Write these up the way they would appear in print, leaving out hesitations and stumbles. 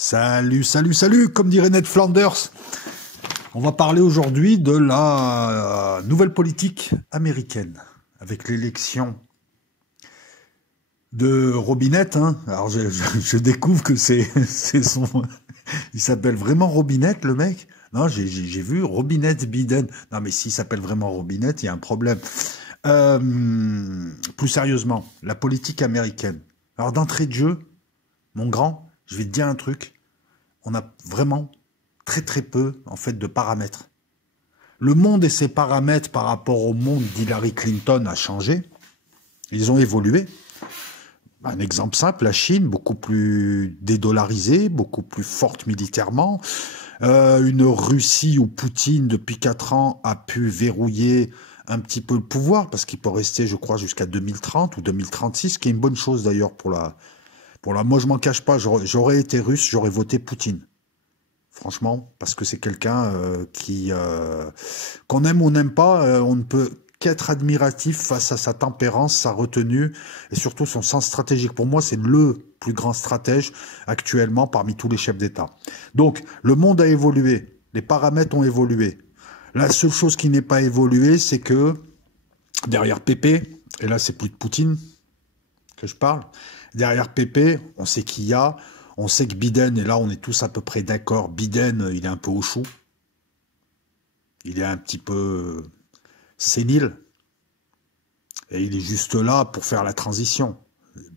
Salut, salut, salut, comme dirait Ned Flanders. On va parler aujourd'hui de la nouvelle politique américaine avec l'élection de Robinette. Alors je découvre que c'est son... Il s'appelle vraiment Robinette, le mec. Non, j'ai vu Robinette Biden. Non, mais s'il s'appelle vraiment Robinette, il y a un problème. Plus sérieusement, la politique américaine. Alors d'entrée de jeu, mon grand, je vais te dire un truc. On a vraiment très très peu en fait de paramètres. Le monde et ses paramètres par rapport au monde d'Hillary Clinton a changé. Ils ont évolué. Un exemple simple, la Chine, beaucoup plus dédollarisée, beaucoup plus forte militairement. Une Russie où Poutine, depuis 4 ans, a pu verrouiller un petit peu le pouvoir, parce qu'il peut rester, je crois, jusqu'à 2030 ou 2036, ce qui est une bonne chose d'ailleurs pour la... Moi, je m'en cache pas, j'aurais été russe, j'aurais voté Poutine. Franchement, parce que c'est quelqu'un qu'on aime ou n'aime pas, on ne peut qu'être admiratif face à sa tempérance, sa retenue et surtout son sens stratégique. Pour moi, c'est le plus grand stratège actuellement parmi tous les chefs d'État. Donc, le monde a évolué, les paramètres ont évolué. La seule chose qui n'est pas évoluée, c'est que derrière Pépé, et là c'est plus de Poutine que je parle, derrière Pépé, on sait qui y a. On sait que Biden, et là on est tous à peu près d'accord, Biden, il est un peu au chou. Il est un petit peu sénile. Et il est juste là pour faire la transition.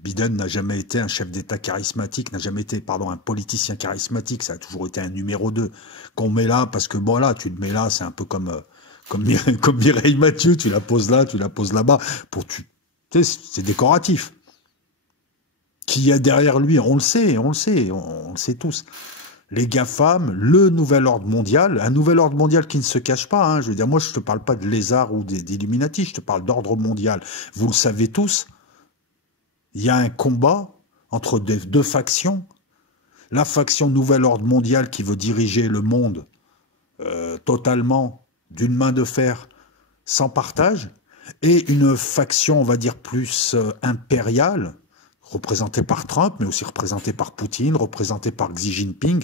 Biden n'a jamais été un chef d'État charismatique, n'a jamais été, un politicien charismatique. Ça a toujours été un numéro 2 qu'on met là, parce que bon là, tu le mets là, c'est un peu comme Mireille Mathieu, tu la poses là, tu la poses là-bas. Tu sais, c'est décoratif. Qui y a derrière lui, on le sait tous. Les GAFAM, le nouvel ordre mondial, un nouvel ordre mondial qui ne se cache pas. Je veux dire, moi, je te parle pas de lézards ou d'Illuminati, je te parle d'ordre mondial. Vous le savez tous, il y a un combat entre deux factions. La faction nouvel ordre mondial qui veut diriger le monde totalement d'une main de fer, sans partage, et une faction, on va dire, plus impériale, représentée par Trump, mais aussi représentée par Poutine, représentée par Xi Jinping,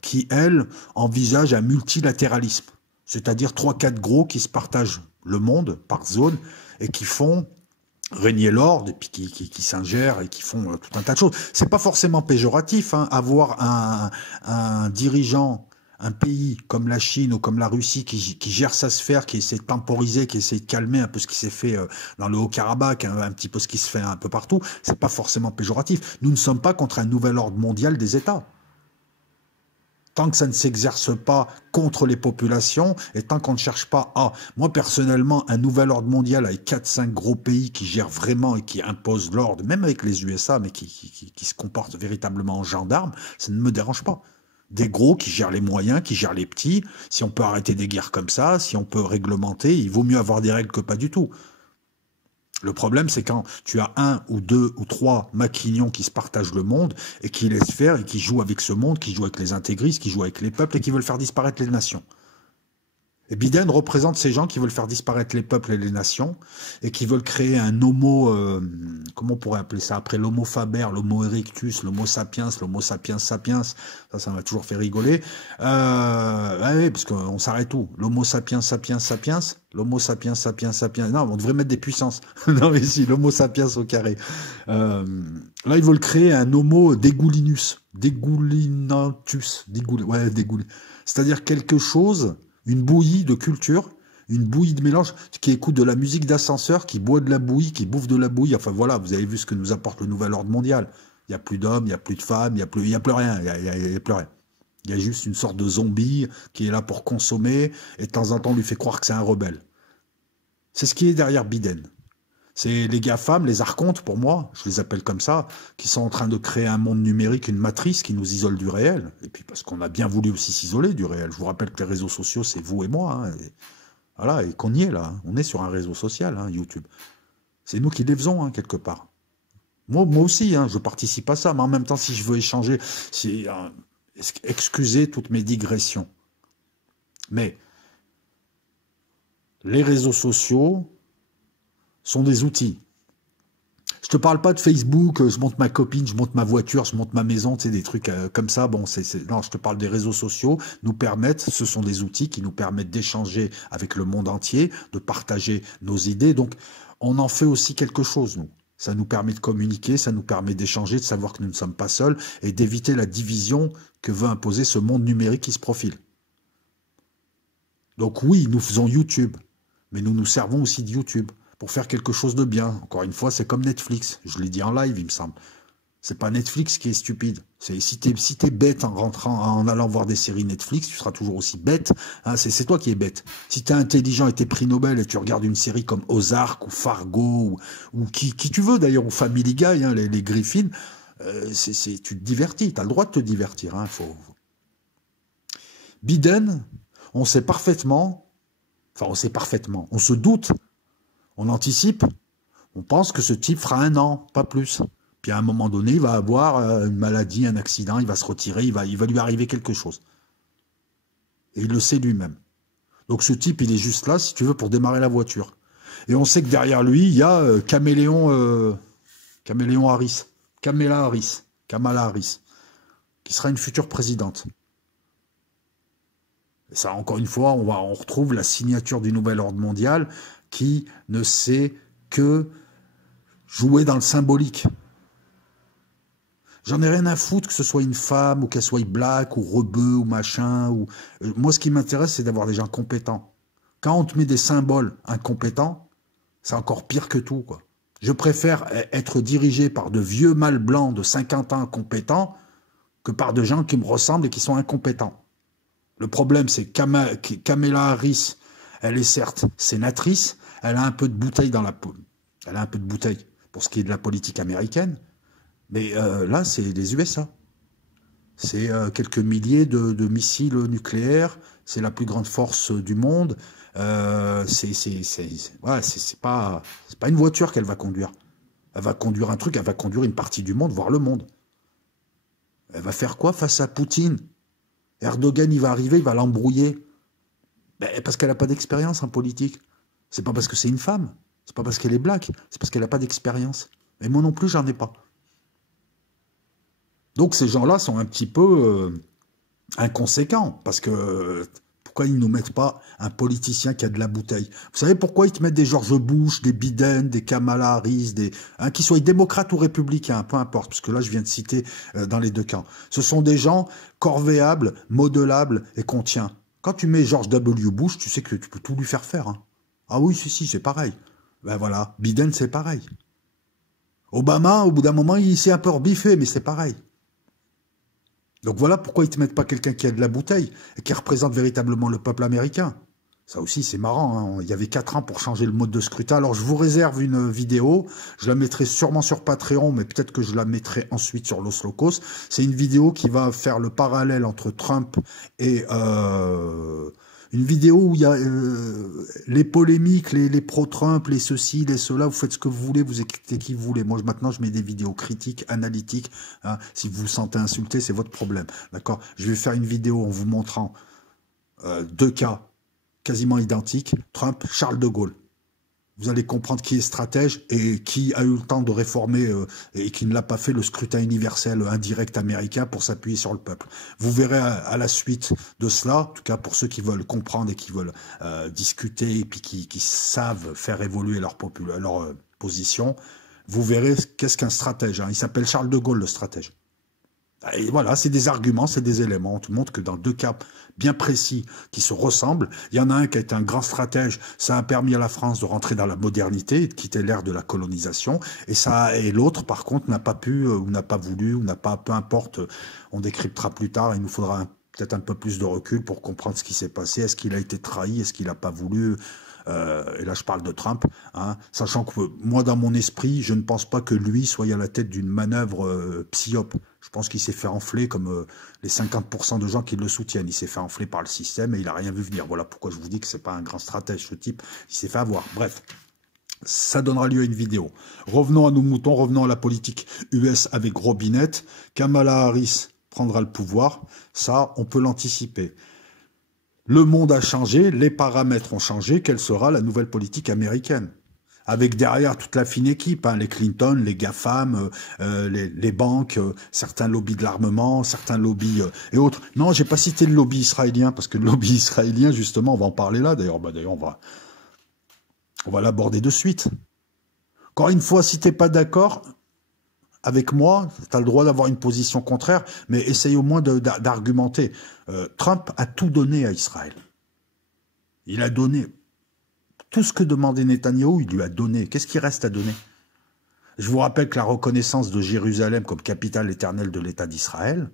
qui, elle, envisage un multilatéralisme. C'est-à-dire 3-4 gros qui se partagent le monde par zone et qui font régner l'ordre, et puis qui s'ingèrent et qui font tout un tas de choses. C'est pas forcément péjoratif, avoir un dirigeant, un pays comme la Chine ou comme la Russie qui gère sa sphère, qui essaie de temporiser, qui essaie de calmer un peu ce qui s'est fait dans le Haut-Karabakh, un petit peu ce qui se fait un peu partout, c'est pas forcément péjoratif. Nous ne sommes pas contre un nouvel ordre mondial des États. Tant que ça ne s'exerce pas contre les populations et tant qu'on ne cherche pas à... Moi, personnellement, un nouvel ordre mondial avec 4-5 gros pays qui gèrent vraiment et qui imposent l'ordre, même avec les USA, mais qui se comportent véritablement en gendarmes, ça ne me dérange pas. Des gros qui gèrent les moyens, qui gèrent les petits. Si on peut arrêter des guerres comme ça, si on peut réglementer, il vaut mieux avoir des règles que pas du tout. Le problème, c'est quand tu as 1 ou 2 ou 3 maquignons qui se partagent le monde et qui laissent faire et qui jouent avec ce monde, qui jouent avec les intégristes, qui jouent avec les peuples et qui veulent faire disparaître les nations. Et Biden représente ces gens qui veulent faire disparaître les peuples et les nations et qui veulent créer un homo, comment on pourrait appeler ça après l'homo faber, l'homo erectus, l'homo sapiens sapiens, ça m'a toujours fait rigoler. Oui, parce qu'on s'arrête où? L'homo sapiens sapiens, l'homo sapiens sapiens. Non, on devrait mettre des puissances. Non mais si, l'homo sapiens au carré. Là, ils veulent créer un homo degoulinus, c'est-à-dire quelque chose, une bouillie de culture, une bouillie de mélange, qui écoute de la musique d'ascenseur, qui boit de la bouillie, qui bouffe de la bouillie. Enfin voilà, vous avez vu ce que nous apporte le nouvel ordre mondial. Il n'y a plus d'hommes, il n'y a plus de femmes, il n'y a plus rien, il y a plus rien. Il y a juste une sorte de zombie qui est là pour consommer et de temps en temps on lui fait croire que c'est un rebelle. C'est ce qui est derrière Biden. C'est les GAFAM, les archontes pour moi, je les appelle comme ça, qui sont en train de créer un monde numérique, une matrice qui nous isole du réel. Et puis parce qu'on a bien voulu aussi s'isoler du réel. Je vous rappelle que les réseaux sociaux, c'est vous et moi. Et voilà, et qu'on y est là. On est sur un réseau social, YouTube. C'est nous qui les faisons, quelque part. Moi aussi, je participe à ça. Mais en même temps, si je veux échanger, excusez toutes mes digressions. Mais les réseaux sociaux sont des outils. Je te parle pas de Facebook, je monte ma copine, je monte ma voiture, je monte ma maison, tu sais, des trucs comme ça. Bon, non, je te parle des réseaux sociaux, ce sont des outils qui nous permettent d'échanger avec le monde entier, de partager nos idées. Donc, on en fait aussi quelque chose, nous. Ça nous permet de communiquer, ça nous permet d'échanger, de savoir que nous ne sommes pas seuls et d'éviter la division que veut imposer ce monde numérique qui se profile. Donc oui, nous faisons YouTube, mais nous nous servons aussi de YouTube pour faire quelque chose de bien. Encore une fois, c'est comme Netflix. Je l'ai dit en live, il me semble. C'est pas Netflix qui est stupide. Si t'es bête en allant voir des séries Netflix, tu seras toujours aussi bête. Hein, c'est toi qui es bête. Si t'es intelligent et t'es prix Nobel et tu regardes une série comme Ozark ou Fargo ou qui tu veux d'ailleurs, ou Family Guy, hein, les Griffins, tu te divertis. T'as le droit de te divertir. Hein, Biden, on sait parfaitement, on se doute, on anticipe, on pense que ce type fera 1 an, pas plus. Puis à un moment donné, il va avoir une maladie, un accident, il va se retirer, il va lui arriver quelque chose. Et il le sait lui-même. Donc ce type, il est juste là, si tu veux, pour démarrer la voiture. Et on sait que derrière lui, il y a Kamala Harris, qui sera une future présidente. Et ça, encore une fois, on retrouve la signature du nouvel ordre mondial qui ne sait que jouer dans le symbolique. J'en ai rien à foutre que ce soit une femme ou qu'elle soit black ou rebeu ou machin. Moi, ce qui m'intéresse, c'est d'avoir des gens compétents. Quand on te met des symboles incompétents, c'est encore pire que tout, quoi. Je préfère être dirigé par de vieux mâles blancs de 50 ans compétents que par de gens qui me ressemblent et qui sont incompétents. Le problème, c'est que Kamala Harris, elle est certes sénatrice, elle a un peu de bouteille dans la peau. Elle a un peu de bouteille pour ce qui est de la politique américaine. Mais là, c'est les USA. C'est quelques milliers de missiles nucléaires. C'est la plus grande force du monde. C'est pas une voiture qu'elle va conduire. Elle va conduire un truc, elle va conduire une partie du monde, voire le monde. Elle va faire quoi face à Poutine? Erdogan, il va arriver, il va l'embrouiller. Ben, parce qu'elle n'a pas d'expérience en politique. C'est pas parce que c'est une femme. C'est pas parce qu'elle est black. C'est parce qu'elle n'a pas d'expérience. Et moi non plus, j'en ai pas. Donc ces gens-là sont un petit peu inconséquents, parce que pourquoi ils ne nous mettent pas un politicien qui a de la bouteille? Vous savez pourquoi ils te mettent des George Bush, des Biden, des Kamala Harris, qu'ils soient démocrates ou républicains, peu importe, parce que là je viens de citer dans les deux camps. Ce sont des gens corvéables, modelables et qu'on tient. Quand tu mets George W. Bush, tu sais que tu peux tout lui faire. Hein. Ah oui, si, c'est pareil. Ben voilà, Biden c'est pareil. Obama, au bout d'un moment, il s'est un peu rebiffé, mais c'est pareil. Donc voilà pourquoi ils ne te mettent pas quelqu'un qui a de la bouteille et qui représente véritablement le peuple américain. Ça aussi, c'est marrant. Hein. Il y avait 4 ans pour changer le mode de scrutin. Alors, je vous réserve une vidéo. Je la mettrai sûrement sur Patreon, mais peut-être que je la mettrai ensuite sur Los Locos. C'est une vidéo qui va faire le parallèle entre Trump et... une vidéo où il y a les polémiques, les pro-Trump, les ceci, les cela, vous faites ce que vous voulez, vous écoutez qui vous voulez. Moi, maintenant, je mets des vidéos critiques, analytiques. Hein. Si vous vous sentez insulté, c'est votre problème. D'accord? Je vais faire une vidéo en vous montrant 2 cas quasiment identiques. Trump, Charles de Gaulle. Vous allez comprendre qui est stratège et qui a eu le temps de réformer et qui ne l'a pas fait le scrutin universel indirect américain pour s'appuyer sur le peuple. Vous verrez à la suite de cela, en tout cas pour ceux qui veulent comprendre et qui veulent discuter et puis qui savent faire évoluer leur position, vous verrez qu'est-ce qu'un stratège. Hein. Il s'appelle Charles de Gaulle, le stratège. Et voilà, c'est des arguments, c'est des éléments. On te montre que dans 2 cas bien précis qui se ressemblent, il y en a un qui a été un grand stratège, ça a permis à la France de rentrer dans la modernité et de quitter l'ère de la colonisation, et l'autre, par contre, n'a pas pu, ou n'a pas voulu, ou n'a pas, peu importe, on décryptera plus tard, il nous faudra peut-être un peu plus de recul pour comprendre ce qui s'est passé, est-ce qu'il a été trahi, est-ce qu'il n'a pas voulu... et là je parle de Trump, hein, sachant que moi dans mon esprit, je ne pense pas que lui soit à la tête d'une manœuvre psyope. Je pense qu'il s'est fait enfler comme les 50% de gens qui le soutiennent. Il s'est fait enfler par le système et il n'a rien vu venir. Voilà pourquoi je vous dis que c'est pas un grand stratège ce type. Il s'est fait avoir. Bref, ça donnera lieu à une vidéo. Revenons à nos moutons, revenons à la politique US avec Robinette. Kamala Harris prendra le pouvoir. Ça, on peut l'anticiper. Le monde a changé, les paramètres ont changé. Quelle sera la nouvelle politique américaine? avec derrière toute la fine équipe, hein, les Clinton, les GAFAM, les banques, certains lobbies de l'armement, certains lobbies et autres. Non, j'ai pas cité le lobby israélien, parce que le lobby israélien, justement, on va en parler là, d'ailleurs, d'ailleurs, on va l'aborder de suite. Encore une fois, si t'es pas d'accord avec moi, tu as le droit d'avoir une position contraire, mais essaye au moins d'argumenter. Trump a tout donné à Israël. Il a donné tout ce que demandait Netanyahou, il lui a donné. Qu'est-ce qui reste à donner? Je vous rappelle que la reconnaissance de Jérusalem comme capitale éternelle de l'État d'Israël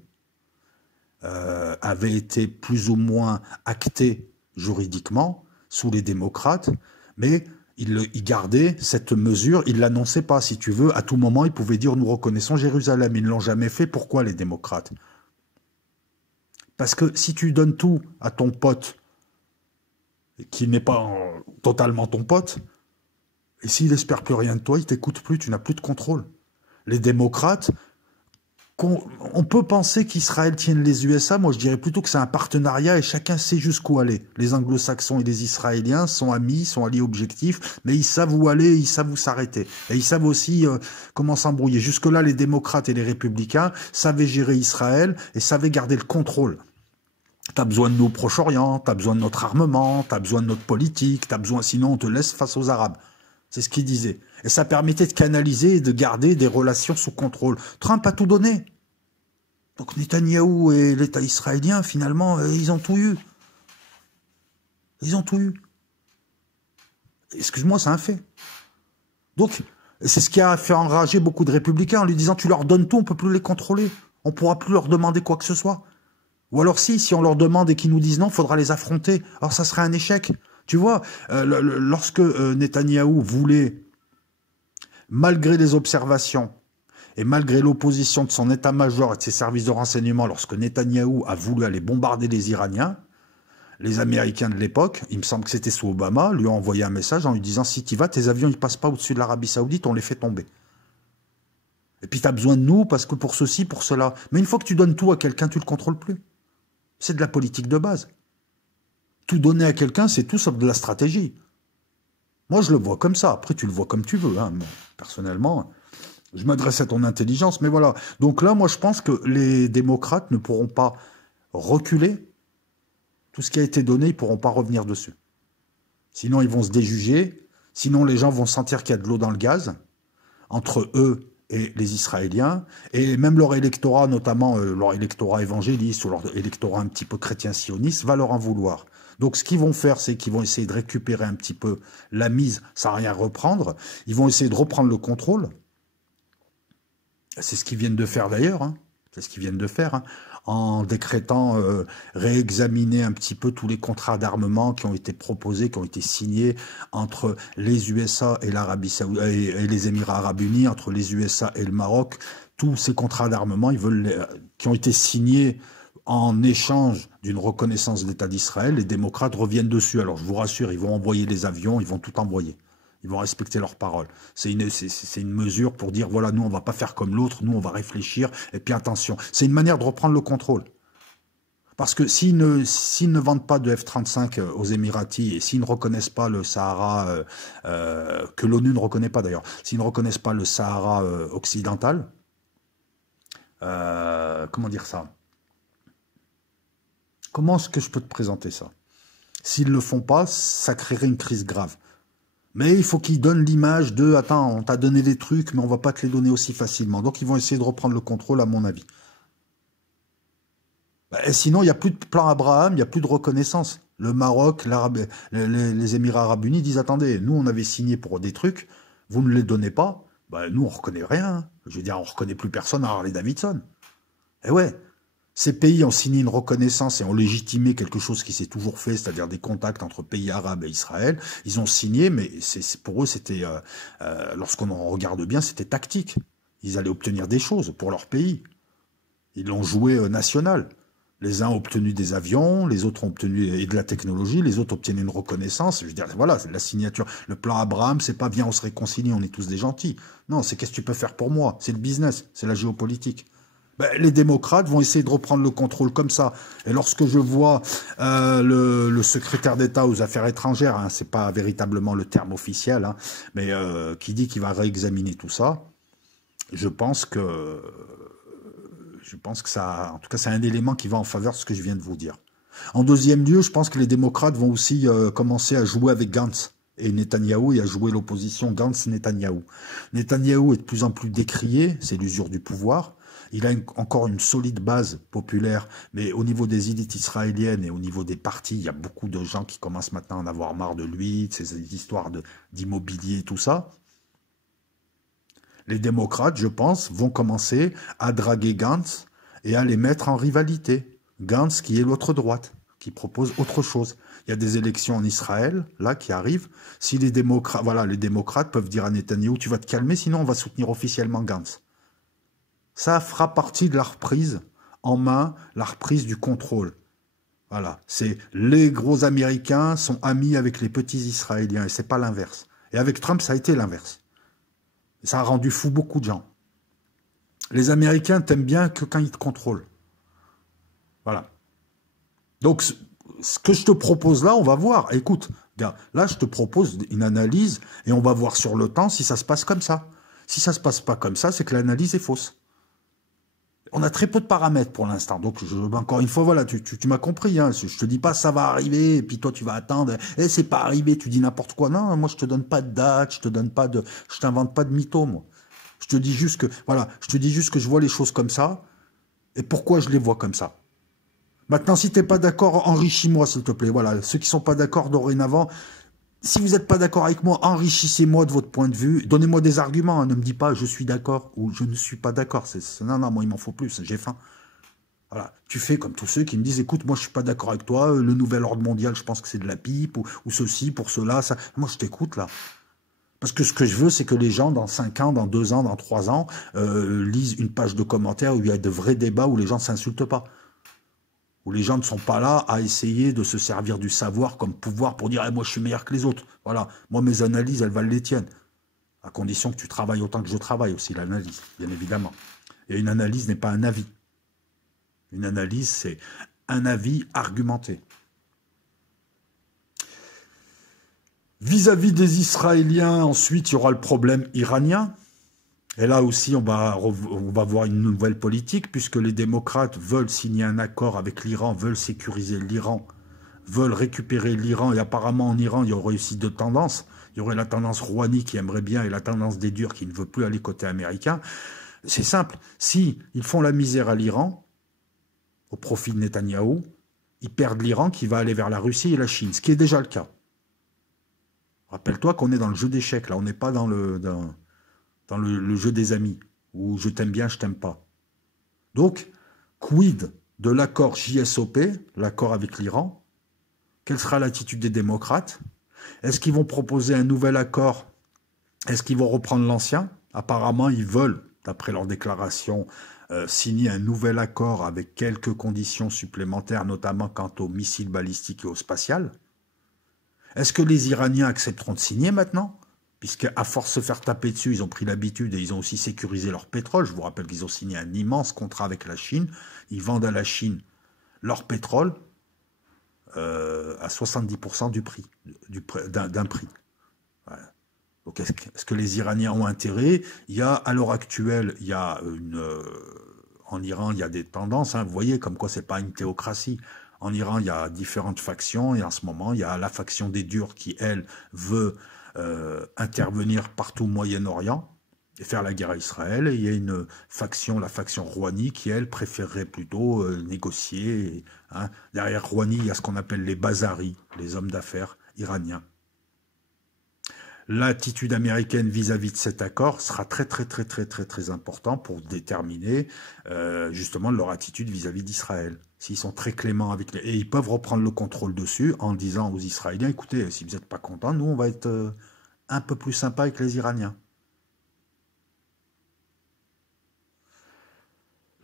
avait été plus ou moins actée juridiquement sous les démocrates, mais il gardait cette mesure, il l'annonçait pas. Si tu veux, à tout moment, il pouvait dire « nous reconnaissons Jérusalem ». Ils ne l'ont jamais fait. Pourquoi les démocrates? Parce que si tu donnes tout à ton pote, qui n'est pas totalement ton pote, et s'il n'espère plus rien de toi, il t'écoute plus, tu n'as plus de contrôle. Les démocrates, on peut penser qu'Israël tienne les USA, moi je dirais plutôt que c'est un partenariat et chacun sait jusqu'où aller. Les anglo-saxons et les Israéliens sont amis, sont alliés objectifs, mais ils savent où aller, ils savent où s'arrêter. Et ils savent aussi comment s'embrouiller. Jusque-là, les démocrates et les républicains savaient gérer Israël et savaient garder le contrôle. T'as besoin de nous au Proche-Orient, t'as besoin de notre armement, t'as besoin de notre politique, t'as besoin, sinon on te laisse face aux Arabes. C'est ce qu'il disait. Et ça permettait de canaliser et de garder des relations sous contrôle. Trump a tout donné. Donc Netanyahou et l'État israélien, finalement, ils ont tout eu. Ils ont tout eu. Excuse-moi, c'est un fait. Donc, c'est ce qui a fait enrager beaucoup de républicains en lui disant « tu leur donnes tout, on ne peut plus les contrôler. On ne pourra plus leur demander quoi que ce soit. » Ou alors si on leur demande et qu'ils nous disent non, il faudra les affronter. Alors ça serait un échec. Tu vois, lorsque Netanyahou voulait, malgré les observations et malgré l'opposition de son état-major et de ses services de renseignement, lorsque Netanyahou a voulu aller bombarder les Iraniens, les Américains de l'époque, il me semble que c'était sous Obama, lui ont envoyé un message en lui disant « si tu y vas, tes avions ne passent pas au-dessus de l'Arabie Saoudite, on les fait tomber. » Et puis tu as besoin de nous parce que pour ceci, pour cela. Mais une fois que tu donnes tout à quelqu'un, tu ne le contrôles plus. C'est de la politique de base. Tout donner à quelqu'un, c'est tout sauf de la stratégie. Moi, je le vois comme ça. Après, tu le vois comme tu veux. Hein. Personnellement, je m'adresse à ton intelligence. Mais voilà. Donc là, moi, je pense que les démocrates ne pourront pas reculer. Tout ce qui a été donné, ils ne pourront pas revenir dessus. Sinon, ils vont se déjuger. Sinon, les gens vont sentir qu'il y a de l'eau dans le gaz entre eux et les Israéliens, et même leur électorat, notamment leur électorat évangéliste ou leur électorat un petit peu chrétien-sioniste, va leur en vouloir. Donc ce qu'ils vont faire, c'est qu'ils vont essayer de récupérer un petit peu la mise sans rien reprendre. Ils vont essayer de reprendre le contrôle. C'est ce qu'ils viennent de faire d'ailleurs. Hein. C'est ce qu'ils viennent de faire. Hein. En décrétant réexaminer un petit peu tous les contrats d'armement qui ont été proposés, qui ont été signés entre les USA et l'Arabie Saoudite et les Émirats Arabes Unis, entre les USA et le Maroc. Tous ces contrats d'armement, qui ont été signés en échange d'une reconnaissance de l'État d'Israël. Les démocrates reviennent dessus. Alors je vous rassure, ils vont envoyer les avions, ils vont tout envoyer. Ils vont respecter leurs paroles. C'est une mesure pour dire, voilà, nous, on va pas faire comme l'autre, nous, on va réfléchir, et puis attention. C'est une manière de reprendre le contrôle. Parce que s'ils ne vendent pas de F-35 aux Émiratis, et s'ils ne reconnaissent pas le Sahara, que l'ONU ne reconnaît pas d'ailleurs, s'ils ne reconnaissent pas le Sahara occidental, comment dire ça? Comment est-ce que je peux te présenter ça? S'ils ne le font pas, ça créerait une crise grave. Mais il faut qu'ils donnent l'image de « attends, on t'a donné des trucs, mais on va pas te les donner aussi facilement ». Donc ils vont essayer de reprendre le contrôle, à mon avis. Et sinon, il n'y a plus de plan Abraham, il n'y a plus de reconnaissance. Le Maroc, les Émirats Arabes Unis disent « attendez, nous on avait signé pour des trucs, vous ne les donnez pas, bah, nous on ne reconnaît rien. Je veux dire, on ne reconnaît plus personne à Harley-Davidson. » Et ouais, ces pays ont signé une reconnaissance et ont légitimé quelque chose qui s'est toujours fait, c'est-à-dire des contacts entre pays arabes et Israël. Ils ont signé, mais pour eux, c'était, lorsqu'on en regarde bien, c'était tactique. Ils allaient obtenir des choses pour leur pays. Ils l'ont joué national. Les uns ont obtenu des avions, les autres ont obtenu de la technologie, les autres obtiennent une reconnaissance. Je veux dire, voilà, c'est la signature. Le plan Abraham, c'est pas viens, on se réconcilie, on est tous des gentils. Non, c'est qu'est-ce que tu peux faire pour moi? C'est le business, c'est la géopolitique. Ben, les démocrates vont essayer de reprendre le contrôle comme ça. Et lorsque je vois le secrétaire d'État aux affaires étrangères, hein, c'est pas véritablement le terme officiel, hein, mais qui dit qu'il va réexaminer tout ça, je pense que ça, en tout cas, c'est un élément qui va en faveur de ce que je viens de vous dire. En deuxième lieu, je pense que les démocrates vont aussi commencer à jouer avec Gantz et Netanyahou et à jouer l'opposition Gantz-Netanyahou. Netanyahou est de plus en plus décrié, c'est l'usure du pouvoir. Il a encore une solide base populaire, mais au niveau des élites israéliennes et au niveau des partis, il y a beaucoup de gens qui commencent maintenant à en avoir marre de lui, de ces histoires d'immobilier, tout ça. Les démocrates, je pense, vont commencer à draguer Gantz et à les mettre en rivalité. Gantz qui est l'autre droite, qui propose autre chose. Il y a des élections en Israël, là, qui arrivent. Si les démocrates, voilà, les démocrates peuvent dire à Netanyahou, tu vas te calmer, sinon on va soutenir officiellement Gantz. Ça fera partie de la reprise en main, la reprise du contrôle. Voilà, c'est les gros Américains sont amis avec les petits Israéliens, et c'est pas l'inverse. Et avec Trump, ça a été l'inverse. Ça a rendu fou beaucoup de gens. Les Américains t'aiment bien que quand ils te contrôlent. Voilà. Donc, ce que je te propose là, on va voir. Écoute, gars, là, je te propose une analyse et on va voir sur le temps si ça se passe comme ça. Si ça se passe pas comme ça, c'est que l'analyse est fausse. On a très peu de paramètres pour l'instant. Donc, encore une fois, voilà, tu m'as compris. Hein, je te dis pas ça va arriver et puis toi, tu vas attendre. Et c'est pas arrivé, tu dis n'importe quoi. Non, moi, je te donne pas de date, je t'invente pas de mytho, moi. Je te dis juste que, voilà, je te dis juste que je vois les choses comme ça et pourquoi je les vois comme ça. Maintenant, si t'es pas d'accord, enrichis-moi, s'il te plaît. Voilà, ceux qui sont pas d'accord dorénavant, si vous n'êtes pas d'accord avec moi, enrichissez-moi de votre point de vue. Donnez-moi des arguments. Hein, ne me dis pas je suis d'accord ou je ne suis pas d'accord. Non, non, moi il m'en faut plus. J'ai faim. Voilà. Tu fais comme tous ceux qui me disent écoute, moi je suis pas d'accord avec toi. Le nouvel ordre mondial, je pense que c'est de la pipe ou ceci pour cela. Ça. Moi je t'écoute là. Parce que ce que je veux, c'est que les gens, dans 5 ans, dans 2 ans, dans 3 ans, lisent une page de commentaires où il y a de vrais débats où les gens ne s'insultent pas. Où les gens ne sont pas là à essayer de se servir du savoir comme pouvoir pour dire moi je suis meilleur que les autres. Voilà, moi mes analyses elles valent les tiennes. À condition que tu travailles autant que je travaille aussi, l'analyse, bien évidemment. Et une analyse n'est pas un avis. Une analyse, c'est un avis argumenté. Vis-à-vis des Israéliens, ensuite, il y aura le problème iranien. Et là aussi, on va voir une nouvelle politique, puisque les démocrates veulent signer un accord avec l'Iran, veulent sécuriser l'Iran, veulent récupérer l'Iran. Et apparemment, en Iran, il y aurait aussi deux tendances. Il y aurait la tendance Rouhani qui aimerait bien et la tendance des durs qui ne veut plus aller côté américain. C'est simple. Si ils font la misère à l'Iran, au profit de Netanyahou, ils perdent l'Iran qui va aller vers la Russie et la Chine, ce qui est déjà le cas. Rappelle-toi qu'on est dans le jeu d'échecs, là. On n'est pas dans le jeu des amis, où je t'aime bien, je t'aime pas. Donc, quid de l'accord JSOP, l'accord avec l'Iran? Quelle sera l'attitude des démocrates? Est-ce qu'ils vont proposer un nouvel accord? Est-ce qu'ils vont reprendre l'ancien? Apparemment, ils veulent, d'après leur déclaration, signer un nouvel accord avec quelques conditions supplémentaires, notamment quant aux missiles balistiques et au spatial. Est-ce que les Iraniens accepteront de signer maintenant? Puisqu'à force de se faire taper dessus, ils ont pris l'habitude et ils ont aussi sécurisé leur pétrole. Je vous rappelle qu'ils ont signé un immense contrat avec la Chine. Ils vendent à la Chine leur pétrole à 70% du prix, d'un prix. Voilà. Donc est-ce que les Iraniens ont intérêt? Il y a, à l'heure actuelle, il y a en Iran, il y a des tendances. Hein, vous voyez, comme quoi c'est pas une théocratie. En Iran, il y a différentes factions et en ce moment, il y a la faction des durs qui, elle, veut intervenir partout au Moyen-Orient et faire la guerre à Israël. Et il y a une faction, la faction Rouhani, qui, elle, préférerait plutôt négocier. Hein. Derrière Rouhani, il y a ce qu'on appelle les bazaris, les hommes d'affaires iraniens. L'attitude américaine vis-à-vis de cet accord sera très important pour déterminer justement leur attitude vis-à-vis d'Israël. S'ils sont très cléments avec et ils peuvent reprendre le contrôle dessus en disant aux Israéliens, écoutez, si vous n'êtes pas contents, nous on va être un peu plus sympa avec les Iraniens.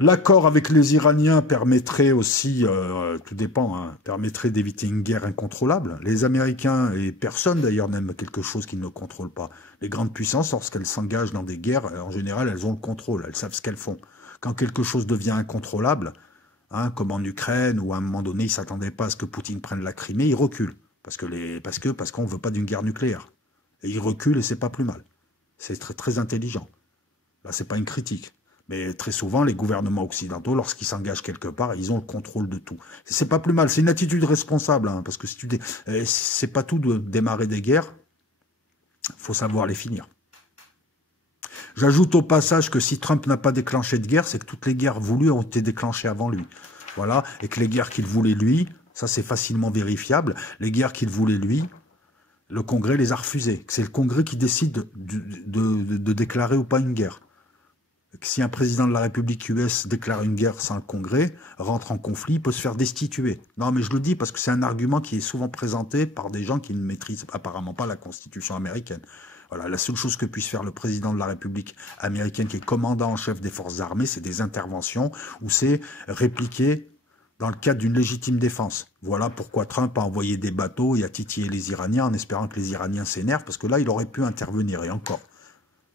L'accord avec les Iraniens permettrait aussi, tout dépend, hein, permettrait d'éviter une guerre incontrôlable. Les Américains, et personne d'ailleurs n'aime quelque chose qu'ils ne contrôlent pas. Les grandes puissances, lorsqu'elles s'engagent dans des guerres, en général, elles ont le contrôle, elles savent ce qu'elles font. Quand quelque chose devient incontrôlable, hein, comme en Ukraine, où à un moment donné, ils ne s'attendaient pas à ce que Poutine prenne la Crimée, ils reculent. Parce qu'on ne veut pas d'une guerre nucléaire. Et ils reculent et c'est pas plus mal. C'est très, très intelligent. Là, c'est pas une critique. Mais très souvent, les gouvernements occidentaux, lorsqu'ils s'engagent quelque part, ils ont le contrôle de tout. C'est pas plus mal. C'est une attitude responsable, hein, parce que si c'est pas tout de démarrer des guerres. Faut savoir les finir. J'ajoute au passage que si Trump n'a pas déclenché de guerre, c'est que toutes les guerres voulues ont été déclenchées avant lui. Voilà. Et que les guerres qu'il voulait lui, ça c'est facilement vérifiable, les guerres qu'il voulait lui, le Congrès les a refusées. C'est le Congrès qui décide de déclarer ou pas une guerre. Si un président de la République US déclare une guerre sans le Congrès, rentre en conflit, il peut se faire destituer. Non, mais je le dis parce que c'est un argument qui est souvent présenté par des gens qui ne maîtrisent apparemment pas la Constitution américaine. Voilà, la seule chose que puisse faire le président de la République américaine, qui est commandant en chef des forces armées, c'est des interventions où c'est répliquer dans le cadre d'une légitime défense. Voilà pourquoi Trump a envoyé des bateaux et a titillé les Iraniens en espérant que les Iraniens s'énervent, parce que là, il aurait pu intervenir, et encore.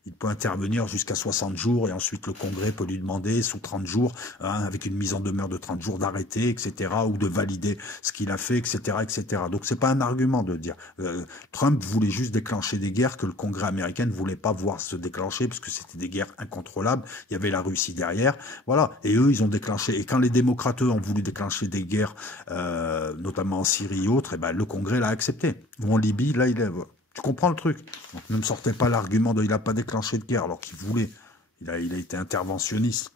Il peut intervenir jusqu'à 60 jours et ensuite le Congrès peut lui demander sous 30 jours, hein, avec une mise en demeure de 30 jours, d'arrêter, etc., ou de valider ce qu'il a fait, etc., etc. Donc c'est pas un argument de dire. Trump voulait juste déclencher des guerres que le Congrès américain ne voulait pas voir se déclencher parce que c'était des guerres incontrôlables. Il y avait la Russie derrière, voilà. Et eux, ils ont déclenché. Et quand les démocrates eux, ont voulu déclencher des guerres, notamment en Syrie et autres, et ben le Congrès l'a accepté. Ou en Libye, là, il est. Tu comprends le truc? Donc, ne me sortez pas l'argument de il n'a pas déclenché de guerre alors qu'il voulait. Il a été interventionniste.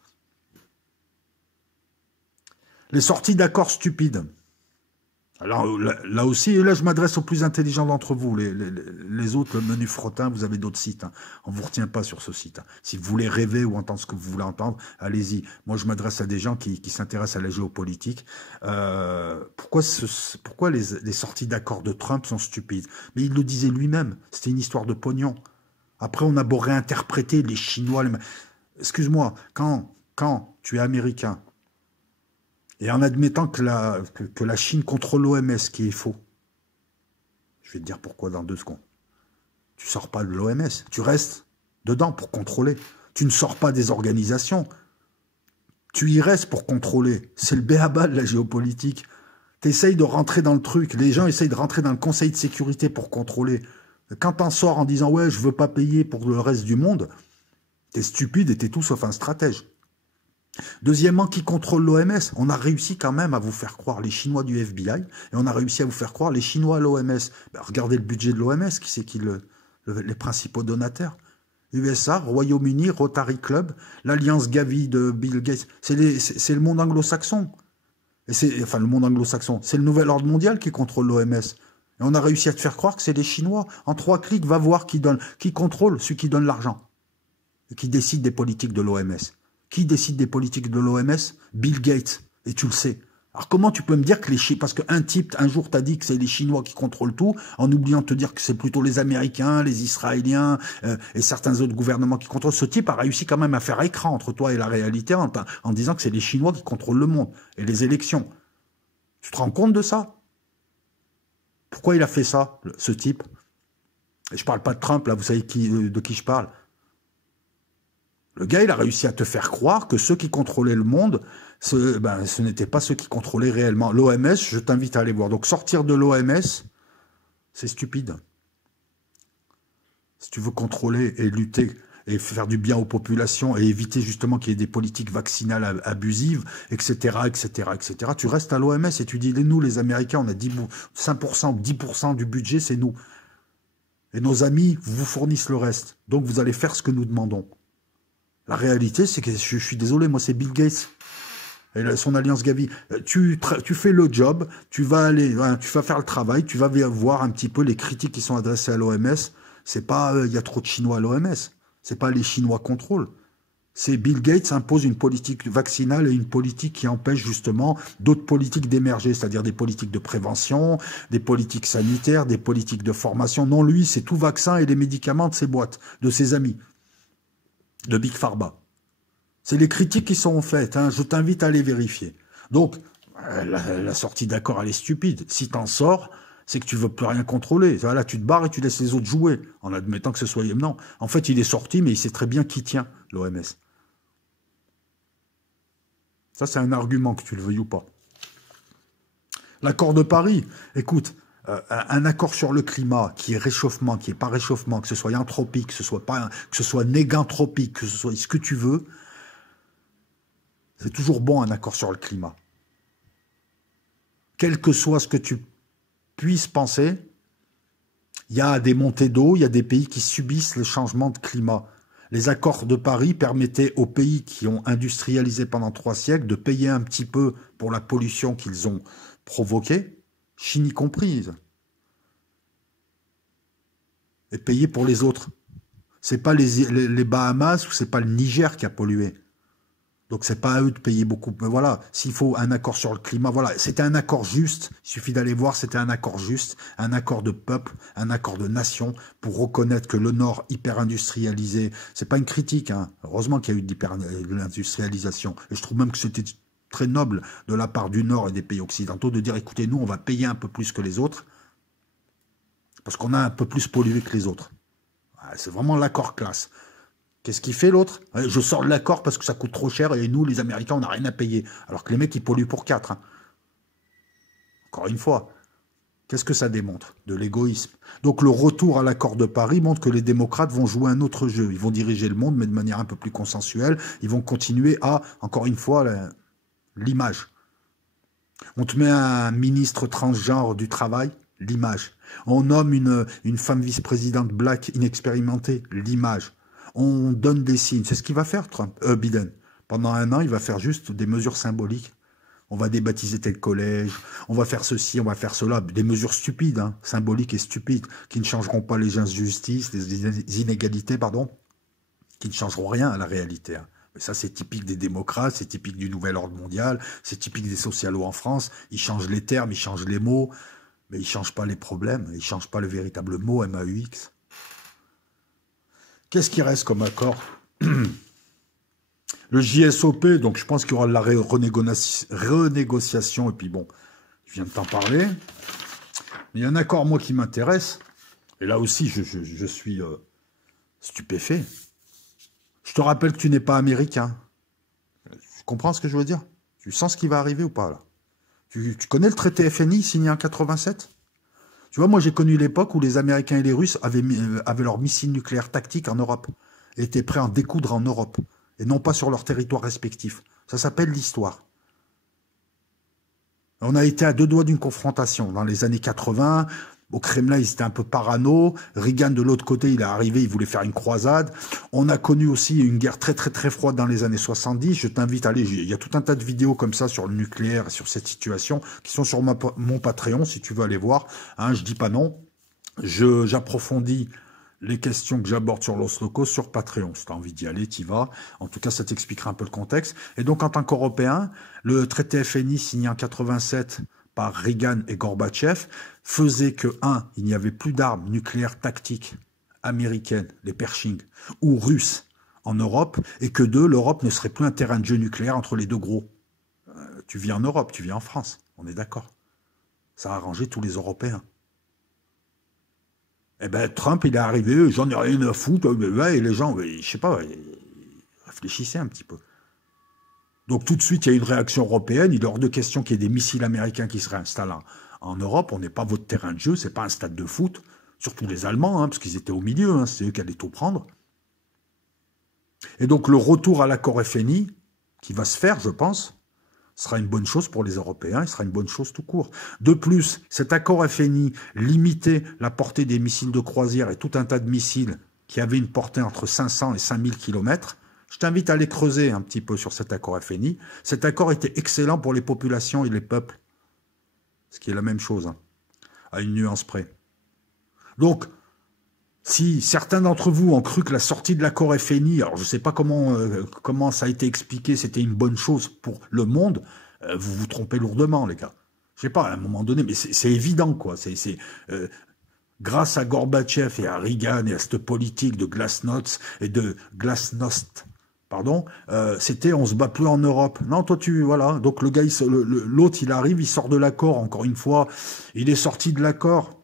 Les sorties d'accords stupides. Alors là aussi, et là je m'adresse aux plus intelligents d'entre vous. Les autres, le menu frottin, vous avez d'autres sites. Hein. On ne vous retient pas sur ce site. Hein. Si vous voulez rêver ou entendre ce que vous voulez entendre, allez-y. Moi, je m'adresse à des gens qui s'intéressent à la géopolitique. Pourquoi les sorties d'accords de Trump sont stupides? Mais il le disait lui-même. C'était une histoire de pognon. Après, on a beau réinterpréter les Chinois. Excuse-moi, quand tu es américain, et en admettant que la Chine contrôle l'OMS, ce qui est faux. Je vais te dire pourquoi dans 2 secondes. Tu sors pas de l'OMS, tu restes dedans pour contrôler. Tu ne sors pas des organisations. Tu y restes pour contrôler. C'est le b.a.-ba de la géopolitique. Tu essayes de rentrer dans le truc. Les gens essayent de rentrer dans le Conseil de sécurité pour contrôler. Quand t'en sors en disant « ouais, je veux pas payer pour le reste du monde », t'es stupide et t'es tout sauf un stratège. Deuxièmement, qui contrôle l'OMS? On a réussi quand même à vous faire croire les Chinois du FBI et on a réussi à vous faire croire les Chinois à l'OMS. Ben, regardez le budget de l'OMS, qui c'est qui les principaux donateurs? USA, Royaume-Uni, Rotary Club, l'Alliance Gavi de Bill Gates. C'est le monde anglo-saxon. Enfin, le monde anglo-saxon. C'est le nouvel ordre mondial qui contrôle l'OMS. Et on a réussi à te faire croire que c'est les Chinois. En 3 clics, va voir qui contrôle, celui qui donne l'argent. Et qui décide des politiques de l'OMS. Qui décide des politiques de l'OMS? Bill Gates. Et tu le sais. Alors comment tu peux me dire que les Chinois... Parce qu'un type, un jour, t'a dit que c'est les Chinois qui contrôlent tout, en oubliant de te dire que c'est plutôt les Américains, les Israéliens et certains autres gouvernements qui contrôlent. Ce type a réussi quand même à faire écran entre toi et la réalité en disant que c'est les Chinois qui contrôlent le monde et les élections. Tu te rends compte de ça? Pourquoi il a fait ça, ce type? Et je parle pas de Trump, là, vous savez de qui je parle. Le gars, il a réussi à te faire croire que ceux qui contrôlaient le monde, ce n'étaient pas ceux qui contrôlaient réellement. L'OMS, je t'invite à aller voir. Donc sortir de l'OMS, c'est stupide. Si tu veux contrôler et lutter et faire du bien aux populations et éviter justement qu'il y ait des politiques vaccinales abusives, etc., etc., etc., tu restes à l'OMS et tu dis, nous, les Américains, on a 5%, 10% du budget, c'est nous. Et nos amis vous fournissent le reste. Donc vous allez faire ce que nous demandons. La réalité, c'est que je suis désolé, moi c'est Bill Gates et son alliance Gavi. Tu fais le job, tu vas faire le travail, tu vas voir un petit peu les critiques qui sont adressées à l'OMS. C'est pas il y a trop de Chinois à l'OMS, c'est pas les Chinois contrôlent. C'est Bill Gates impose une politique vaccinale et une politique qui empêche justement d'autres politiques d'émerger, c'est-à-dire des politiques de prévention, des politiques sanitaires, des politiques de formation. Non, lui, c'est tout vaccin et les médicaments de ses boîtes, de ses amis. De Big Pharma. C'est les critiques qui sont faites. Hein. Je t'invite à les vérifier. Donc, la sortie d'accord, elle est stupide. Si t'en sors, c'est que tu veux plus rien contrôler. Là, tu te barres et tu laisses les autres jouer, en admettant que ce soit... Non. En fait, il est sorti, mais il sait très bien qui tient l'OMS. Ça, c'est un argument, que tu le veuilles ou pas. L'accord de Paris, écoute, un accord sur le climat qui est réchauffement, qui n'est pas réchauffement, que ce soit anthropique, que ce soit néganthropique, que ce soit ce que tu veux, c'est toujours bon un accord sur le climat. Quel que soit ce que tu puisses penser, il y a des montées d'eau, il y a des pays qui subissent les changements de climat. Les accords de Paris permettaient aux pays qui ont industrialisé pendant 3 siècles de payer un petit peu pour la pollution qu'ils ont provoquée, Chine y comprise. Et payer pour les autres. C'est pas les Bahamas ou c'est pas le Niger qui a pollué. Donc c'est pas à eux de payer beaucoup. Mais voilà, s'il faut un accord sur le climat, voilà, c'était un accord juste. Il suffit d'aller voir, c'était un accord juste, un accord de peuple, un accord de nation pour reconnaître que le Nord hyper industrialisé, c'est pas une critique, hein. Heureusement qu'il y a eu de l'industrialisation. Et je trouve même que c'était très noble de la part du Nord et des pays occidentaux de dire, écoutez, nous, on va payer un peu plus que les autres parce qu'on a un peu plus pollué que les autres. C'est vraiment l'accord classe. Qu'est-ce qu'il fait l'autre? Je sors de l'accord parce que ça coûte trop cher et nous, les Américains, on n'a rien à payer. Alors que les mecs, ils polluent pour 4. Hein. Encore une fois, qu'est-ce que ça démontre? De l'égoïsme. Donc le retour à l'accord de Paris montre que les démocrates vont jouer un autre jeu. Ils vont diriger le monde, mais de manière un peu plus consensuelle. Ils vont continuer à, encore une fois, l'image. On te met un ministre transgenre du travail, l'image. On nomme une femme vice-présidente black inexpérimentée, l'image. On donne des signes. C'est ce qu'il va faire, Biden. Pendant 1 an, il va faire juste des mesures symboliques. On va débaptiser tel collège, on va faire ceci, on va faire cela. Des mesures stupides, hein, symboliques et stupides, qui ne changeront pas les injustices, les inégalités, pardon, qui ne changeront rien à la réalité. Hein. Mais ça, c'est typique des démocrates, c'est typique du nouvel ordre mondial, c'est typique des socialos en France. Ils changent les termes, ils changent les mots, mais ils ne changent pas les problèmes, ils ne changent pas le véritable mot, MAUX. Qu'est-ce qui reste comme accord? Le JSOP, donc je pense qu'il y aura de la renégociation, et puis bon, je viens de t'en parler. Mais il y a un accord, moi, qui m'intéresse, et là aussi, je suis stupéfait. Je te rappelle que tu n'es pas américain. Tu comprends ce que je veux dire? Tu sens ce qui va arriver ou pas, là? Tu connais le traité FNI signé en 87? Tu vois, moi, j'ai connu l'époque où les Américains et les Russes avaient leurs missiles nucléaires tactiques en Europe, et étaient prêts à en découdre en Europe, et non pas sur leur territoire respectif. Ça s'appelle l'histoire. On a été à 2 doigts d'une confrontation. Dans les années 80, au Kremlin, ils étaient un peu parano. Reagan, de l'autre côté, il est arrivé, il voulait faire une croisade. On a connu aussi une guerre très, très, très froide dans les années 70. Je t'invite à aller, il y a tout un tas de vidéos comme ça sur le nucléaire et sur cette situation qui sont sur mon Patreon, si tu veux aller voir. Hein, je dis pas non. J'approfondis les questions que j'aborde sur l'Osloco sur Patreon. Si tu as envie d'y aller, tu y vas. En tout cas, ça t'expliquera un peu le contexte. Et donc, en tant qu'Européen, le traité FNI signé en 87 par Reagan et Gorbatchev faisait que, 1, il n'y avait plus d'armes nucléaires tactiques américaines, les Pershing, ou russes en Europe, et que 2, l'Europe ne serait plus un terrain de jeu nucléaire entre les deux gros. Tu vis en Europe, tu vis en France, on est d'accord. Ça a arrangé tous les Européens. Eh ben, Trump, il est arrivé, j'en ai rien à foutre, et les gens, je sais pas, réfléchissez un petit peu. Donc tout de suite, il y a une réaction européenne, il est hors de question qu'il y ait des missiles américains qui se réinstallent en Europe, on n'est pas votre terrain de jeu, c'est pas un stade de foot, surtout les Allemands, hein, parce qu'ils étaient au milieu, hein, c'est eux qui allaient tout prendre. Et donc le retour à l'accord FNI, qui va se faire, je pense, sera une bonne chose pour les Européens, il sera une bonne chose tout court. De plus, cet accord FNI limitait la portée des missiles de croisière et tout un tas de missiles qui avaient une portée entre 500 et 5000 km. Je t'invite à aller creuser un petit peu sur cet accord FNI. Cet accord était excellent pour les populations et les peuples, ce qui est la même chose, hein, à une nuance près. Donc, si certains d'entre vous ont cru que la sortie de l'accord FNI, alors je ne sais pas comment ça a été expliqué, c'était une bonne chose pour le monde, vous vous trompez lourdement, les gars. Je ne sais pas, à un moment donné, mais c'est évident, quoi. Grâce à Gorbatchev et à Reagan et à cette politique de glasnost et de glasnost, pardon, c'était on se bat plus en Europe. Non, toi voilà. Donc le gars, l'autre, il arrive, il sort de l'accord. Encore une fois, il est sorti de l'accord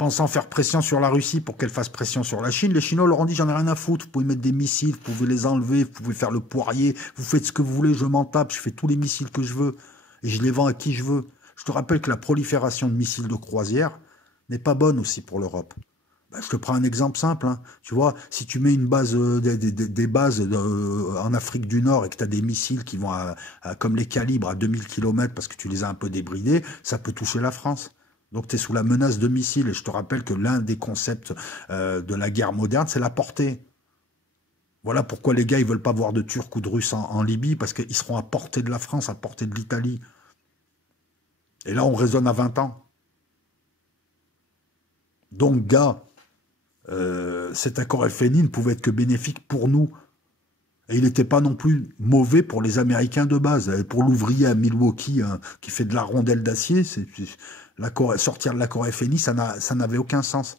pensant faire pression sur la Russie pour qu'elle fasse pression sur la Chine, les Chinois leur ont dit, j'en ai rien à foutre, vous pouvez mettre des missiles, vous pouvez les enlever, vous pouvez faire le poirier, vous faites ce que vous voulez, je m'en tape, je fais tous les missiles que je veux, et je les vends à qui je veux. Je te rappelle que la prolifération de missiles de croisière n'est pas bonne aussi pour l'Europe. Ben, je te prends un exemple simple. Hein. Tu vois, si tu mets une base, des bases en Afrique du Nord et que tu as des missiles qui vont comme les calibres à 2000 km parce que tu les as un peu débridés, ça peut toucher la France. Donc tu es sous la menace de missiles. Et je te rappelle que l'un des concepts de la guerre moderne, c'est la portée. Voilà pourquoi les gars, ils veulent pas voir de Turcs ou de Russes en Libye, parce qu'ils seront à portée de la France, à portée de l'Italie. Et là, on raisonne à 20 ans. Donc, gars, cet accord FNI ne pouvait être que bénéfique pour nous. Et il n'était pas non plus mauvais pour les Américains de base. Et pour l'ouvrier à Milwaukee hein, qui fait de la rondelle d'acier, sortir de l'accord FNI, ça n'avait aucun sens.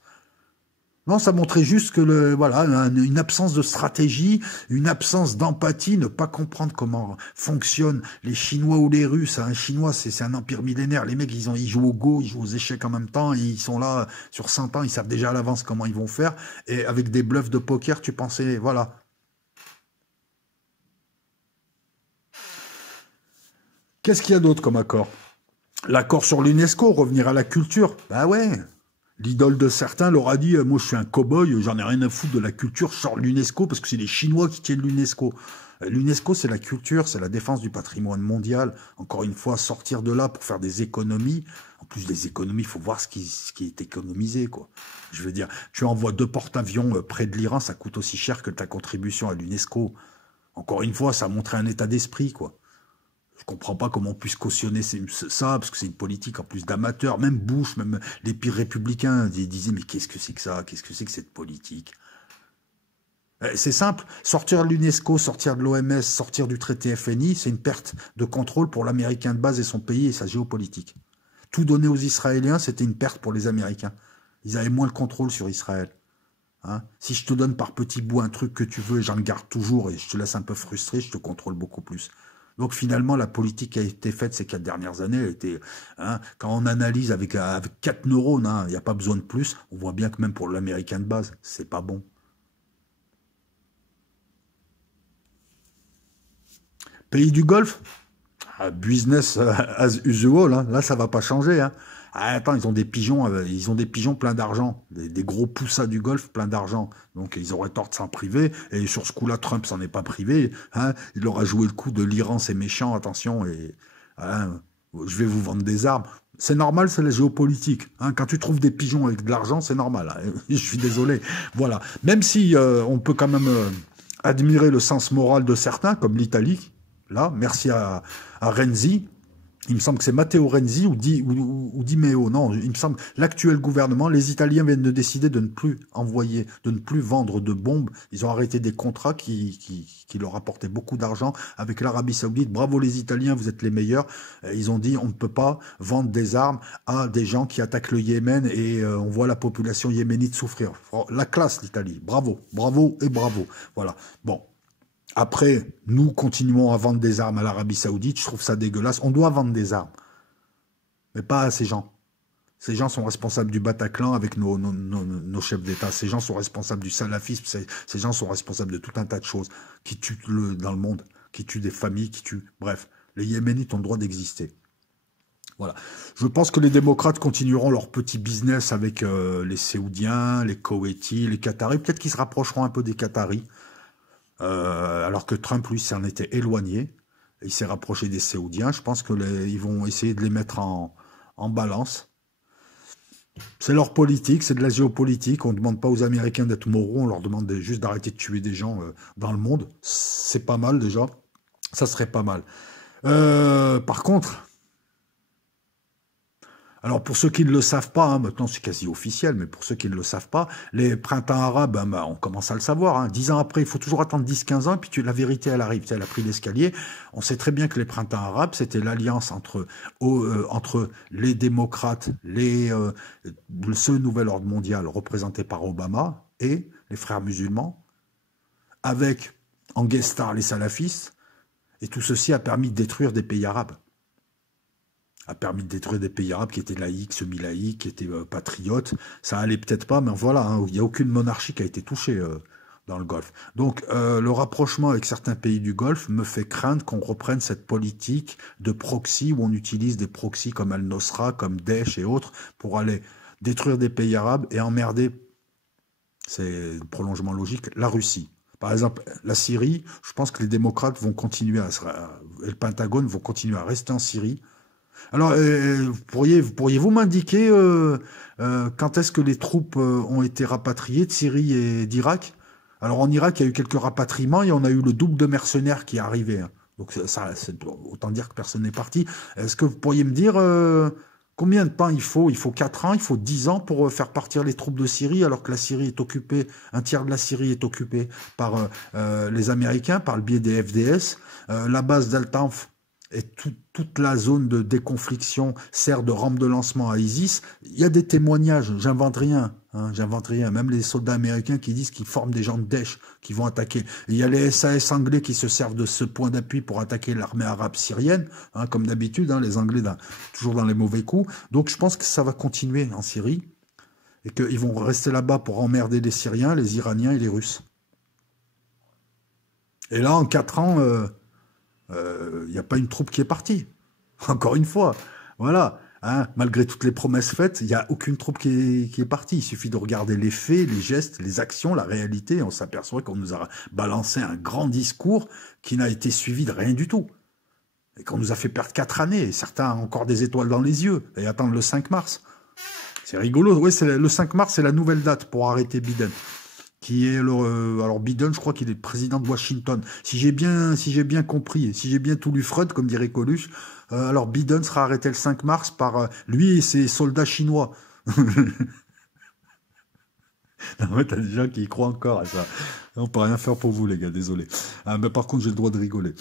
Non, ça montrait juste que voilà, une absence de stratégie, une absence d'empathie, ne pas comprendre comment fonctionnent les Chinois ou les Russes. Un Chinois, c'est un empire millénaire. Les mecs, ils jouent au Go, ils jouent aux échecs en même temps, et ils sont là sur 100 ans, ils savent déjà à l'avance comment ils vont faire. Et avec des bluffs de poker, tu pensais, voilà. Qu'est-ce qu'il y a d'autre comme accord? L'accord sur l'UNESCO, revenir à la culture. Bah ouais. L'idole de certains leur a dit, moi je suis un cow-boy, j'en ai rien à foutre de la culture, je sors de l'UNESCO parce que c'est les Chinois qui tiennent l'UNESCO. L'UNESCO, c'est la culture, c'est la défense du patrimoine mondial. Encore une fois, sortir de là pour faire des économies. En plus des économies, il faut voir ce qui est économisé, quoi. Je veux dire, tu envoies 2 porte-avions près de l'Iran, ça coûte aussi cher que ta contribution à l'UNESCO. Encore une fois, ça a montré un état d'esprit, quoi. Je comprends pas comment on puisse cautionner ça, parce que c'est une politique en plus d'amateurs. Même Bush, même les pires républicains disaient, mais qu'est-ce que c'est que ça? Qu'est-ce que c'est que cette politique? C'est simple, sortir de l'UNESCO, sortir de l'OMS, sortir du traité FNI, c'est une perte de contrôle pour l'Américain de base et son pays et sa géopolitique. Tout donner aux Israéliens, c'était une perte pour les Américains. Ils avaient moins le contrôle sur Israël. Hein, si je te donne par petits bouts un truc que tu veux et j'en garde toujours et je te laisse un peu frustré, je te contrôle beaucoup plus. Donc finalement, la politique qui a été faite ces 4 dernières années, elle était, hein, quand on analyse avec 4 neurones, il n'y a pas besoin de plus, on voit bien que même pour l'Américain de base, c'est pas bon. Pays du Golfe, business as usual, hein, là ça va pas changer. Hein. Ah, attends, ils ont des pigeons plein d'argent, des gros poussas du Golfe plein d'argent. Donc ils auraient tort de s'en priver. Et sur ce coup-là, Trump s'en est pas privé. Hein. Il leur a joué le coup de l'Iran, c'est méchant, attention. Et hein, je vais vous vendre des armes. C'est normal, c'est la géopolitique. Hein. Quand tu trouves des pigeons avec de l'argent, c'est normal. Hein. Je suis désolé. Voilà. Même si on peut quand même admirer le sens moral de certains, comme l'Italie. Là, merci à Renzi. Il me semble que c'est Matteo Renzi ou Di Meo. Non, il me semble l'actuel gouvernement, les Italiens viennent de décider de ne plus envoyer, de ne plus vendre de bombes. Ils ont arrêté des contrats qui leur apportaient beaucoup d'argent avec l'Arabie Saoudite. Bravo les Italiens, vous êtes les meilleurs. Ils ont dit on ne peut pas vendre des armes à des gens qui attaquent le Yémen et on voit la population yéménite souffrir. La classe l'Italie. Bravo, bravo et bravo. Voilà. Bon. Après, nous continuons à vendre des armes à l'Arabie Saoudite. Je trouve ça dégueulasse. On doit vendre des armes. Mais pas à ces gens. Ces gens sont responsables du Bataclan avec nos chefs d'État. Ces gens sont responsables du salafisme. Ces gens sont responsables de tout un tas de choses qui tuent dans le monde, qui tuent des familles, qui tuent... Bref, les Yéménites ont le droit d'exister. Voilà. Je pense que les démocrates continueront leur petit business avec les Saoudiens, les Koweïtis, les Qataris. Peut-être qu'ils se rapprocheront un peu des Qataris. Alors que Trump, lui, s'en était éloigné. Il s'est rapproché des Saoudiens. Je pense qu'ils vont essayer de les mettre en balance. C'est leur politique, c'est de la géopolitique. On ne demande pas aux Américains d'être moraux, on leur demande juste d'arrêter de tuer des gens dans le monde. C'est pas mal déjà. Ça serait pas mal. Par contre... Alors pour ceux qui ne le savent pas, hein, maintenant c'est quasi officiel, mais pour ceux qui ne le savent pas, les printemps arabes, on commence à le savoir. Hein. 10 ans après, il faut toujours attendre 10-15 ans, et puis la vérité elle arrive. Elle a pris l'escalier. On sait très bien que les printemps arabes, c'était l'alliance entre les démocrates, ce nouvel ordre mondial représenté par Obama et les frères musulmans, avec en guest star les salafistes, et tout ceci a permis de détruire des pays arabes. a permis de détruire des pays arabes qui étaient laïcs, semi-laïcs, qui étaient patriotes. Ça allait peut-être pas, mais voilà, hein, il n'y a aucune monarchie qui a été touchée dans le Golfe. Donc le rapprochement avec certains pays du Golfe me fait craindre qu'on reprenne cette politique de proxy où on utilise des proxys comme Al-Nosra, comme Daesh et autres pour aller détruire des pays arabes et emmerder, c'est le prolongement logique, la Russie. Par exemple, la Syrie, je pense que les démocrates vont continuer et le Pentagone vont continuer à rester en Syrie. Alors, pourriez-vous m'indiquer quand est-ce que les troupes ont été rapatriées de Syrie et d'Irak? Alors, en Irak, il y a eu quelques rapatriements et on a eu le double de mercenaires qui est arrivé, hein. Donc, autant dire que personne n'est parti. Est-ce que vous pourriez me dire combien de temps il faut? Il faut 4 ans, il faut 10 ans pour faire partir les troupes de Syrie, alors que la Syrie est occupée, un tiers de la Syrie est occupée par les Américains, par le biais des FDS. La base d'Al-Tanf et toute la zone de déconfliction sert de rampe de lancement à ISIS. Il y a des témoignages, j'invente rien, hein, j'invente rien. Même les soldats américains qui disent qu'ils forment des gens de Daesh qui vont attaquer. Et il y a les SAS anglais qui se servent de ce point d'appui pour attaquer l'armée arabe syrienne, hein, comme d'habitude, hein, les Anglais toujours dans les mauvais coups. Donc je pense que ça va continuer en Syrie et qu'ils vont rester là-bas pour emmerder les Syriens, les Iraniens et les Russes. Et là, en 4 ans... il n'y a pas une troupe qui est partie. Encore une fois, voilà. Hein, malgré toutes les promesses faites, il n'y a aucune troupe qui est partie. Il suffit de regarder les faits, les gestes, les actions, la réalité. On s'aperçoit qu'on nous a balancé un grand discours qui n'a été suivi de rien du tout. Et qu'on nous a fait perdre 4 années. Et certains ont encore des étoiles dans les yeux et attendent le 5 mars. C'est rigolo. Oui, le 5 mars, c'est la nouvelle date pour arrêter Biden. Qui est alors Biden, je crois qu'il est président de Washington. Si j'ai bien compris, si j'ai bien tout lu Freud, comme dirait Coluche, alors Biden sera arrêté le 5 mars par lui et ses soldats chinois. Non, mais t'as des gens qui y croient encore à ça. On peut rien faire pour vous, les gars, désolé. Mais par contre, j'ai le droit de rigoler.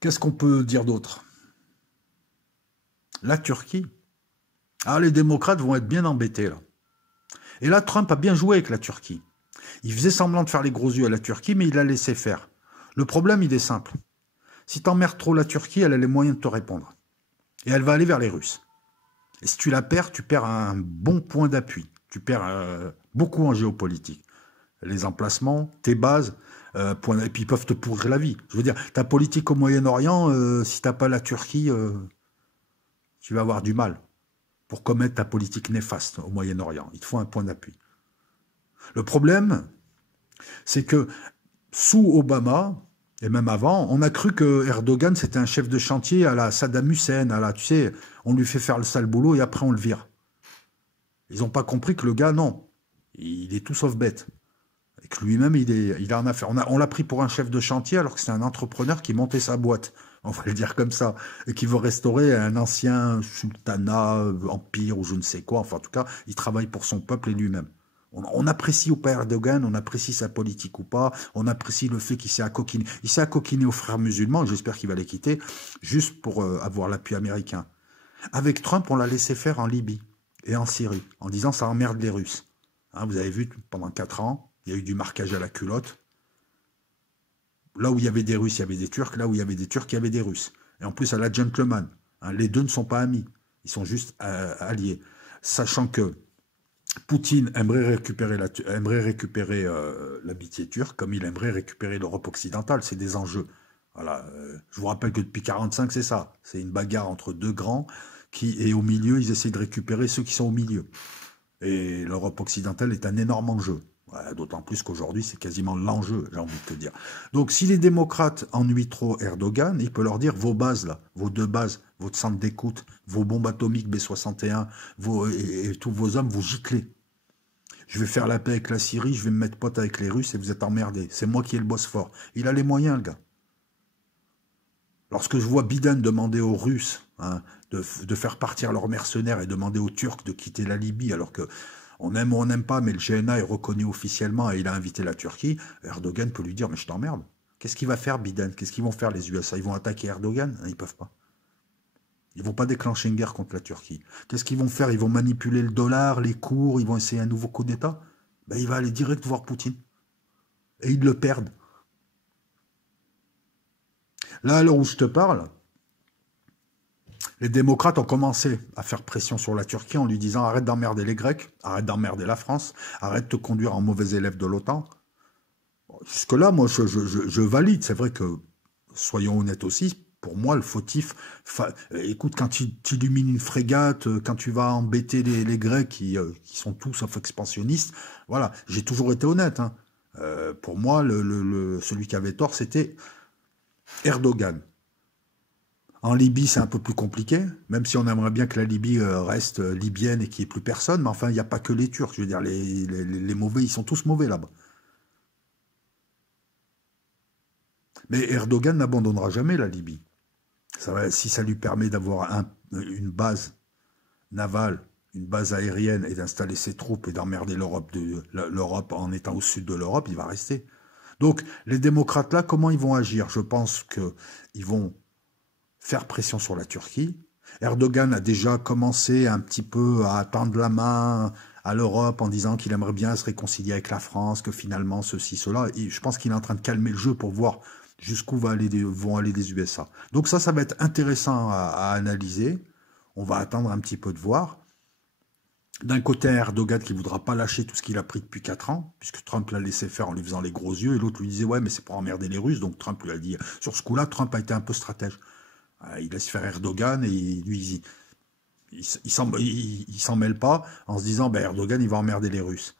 Qu'est-ce qu'on peut dire d'autre? La Turquie. Ah, les démocrates vont être bien embêtés, là. Et là, Trump a bien joué avec la Turquie. Il faisait semblant de faire les gros yeux à la Turquie, mais il l'a laissé faire. Le problème, il est simple. Si t'emmerdes trop la Turquie, elle a les moyens de te répondre. Et elle va aller vers les Russes. Et si tu la perds, tu perds un bon point d'appui. Tu perds beaucoup en géopolitique. Les emplacements, tes bases, et puis ils peuvent te pourrir la vie. Je veux dire, ta politique au Moyen-Orient, si t'as pas la Turquie, tu vas avoir du mal pour commettre ta politique néfaste au Moyen-Orient. Il te faut un point d'appui. Le problème, c'est que sous Obama, et même avant, on a cru que Erdogan, c'était un chef de chantier à la Saddam Hussein, tu sais, on lui fait faire le sale boulot et après on le vire. Ils n'ont pas compris que le gars, non, il est tout sauf bête. Et que lui-même, il a en affaire. On l'a pris pour un chef de chantier alors que c'est un entrepreneur qui montait sa boîte. On va le dire comme ça, et qui veut restaurer un ancien sultanat, empire ou je ne sais quoi. Enfin, en tout cas, il travaille pour son peuple et lui-même. On apprécie ou pas Erdogan, on apprécie sa politique ou pas, on apprécie le fait qu'il s'est accoquiné. Il s'est accoquiné aux frères musulmans, j'espère qu'il va les quitter, juste pour avoir l'appui américain. Avec Trump, on l'a laissé faire en Libye et en Syrie, en disant ça emmerde les Russes. Hein, vous avez vu, pendant 4 ans, il y a eu du marquage à la culotte. Là où il y avait des Russes, il y avait des Turcs. Là où il y avait des Turcs, il y avait des Russes. Et en plus, à la gentleman. Hein, les deux ne sont pas amis. Ils sont juste alliés. Sachant que Poutine aimerait récupérer l'amitié turque comme il aimerait récupérer l'Europe occidentale. C'est des enjeux. Voilà. Je vous rappelle que depuis 1945, c'est ça. C'est une bagarre entre deux grands et au milieu, ils essaient de récupérer ceux qui sont au milieu. Et l'Europe occidentale est un énorme enjeu. D'autant plus qu'aujourd'hui, c'est quasiment l'enjeu, j'ai envie de te dire. Donc, si les démocrates ennuient trop Erdogan, il peut leur dire vos bases, là, vos 2 bases, votre centre d'écoute, vos bombes atomiques B-61, et tous vos hommes, vous giclez. Je vais faire la paix avec la Syrie, je vais me mettre pote avec les Russes et vous êtes emmerdés. C'est moi qui ai le Bosphore. Il a les moyens, le gars. Lorsque je vois Biden demander aux Russes de faire partir leurs mercenaires et demander aux Turcs de quitter la Libye, alors que on aime ou on n'aime pas, mais le GNA est reconnu officiellement et il a invité la Turquie, Erdogan peut lui dire, mais je t'emmerde. Qu'est-ce qu'il va faire, Biden? Qu'est-ce qu'ils vont faire, les USA? Ils vont attaquer Erdogan? Ils peuvent pas. Ils vont pas déclencher une guerre contre la Turquie. Qu'est-ce qu'ils vont faire? Ils vont manipuler le dollar, les cours, ils vont essayer un nouveau coup d'État? Ben, il va aller direct voir Poutine. Et ils le perdent. Là, à l'heure où je te parle, Les démocrates ont commencé à faire pression sur la Turquie en lui disant arrête d'emmerder les Grecs, arrête d'emmerder la France, arrête de te conduire en mauvais élève de l'OTAN. Bon, jusque-là, moi, je valide. C'est vrai que, soyons honnêtes aussi, pour moi, le fautif... écoute, quand tu illumines une frégate, quand tu vas embêter les Grecs qui sont tous sauf expansionnistes, voilà, j'ai toujours été honnête. Hein. Pour moi, celui qui avait tort, c'était Erdogan. En Libye, c'est un peu plus compliqué, même si on aimerait bien que la Libye reste libyenne et qu'il n'y ait plus personne, mais enfin, il n'y a pas que les Turcs. Je veux dire, les mauvais, ils sont tous mauvais là-bas. Mais Erdogan n'abandonnera jamais la Libye. Si ça lui permet d'avoir une base navale, une base aérienne et d'installer ses troupes et d'emmerder l'Europe en étant au sud de l'Europe, il va rester. Donc, les démocrates là, comment ils vont agir? Je pense qu'ils vont faire pression sur la Turquie. Erdogan a déjà commencé un petit peu à tendre la main à l'Europe en disant qu'il aimerait bien se réconcilier avec la France, que finalement ceci, cela. Et je pense qu'il est en train de calmer le jeu pour voir jusqu'où vont aller les USA. Donc ça va être intéressant à analyser. On va attendre un petit peu de voir. D'un côté, Erdogan qui ne voudra pas lâcher tout ce qu'il a pris depuis 4 ans, puisque Trump l'a laissé faire en lui faisant les gros yeux, et l'autre lui disait « Ouais, mais c'est pour emmerder les Russes », donc Trump lui a dit... Sur ce coup-là, Trump a été un peu stratège. Il laisse faire Erdogan, et lui, il s'en mêle pas, en se disant « Erdogan, il va emmerder les Russes ».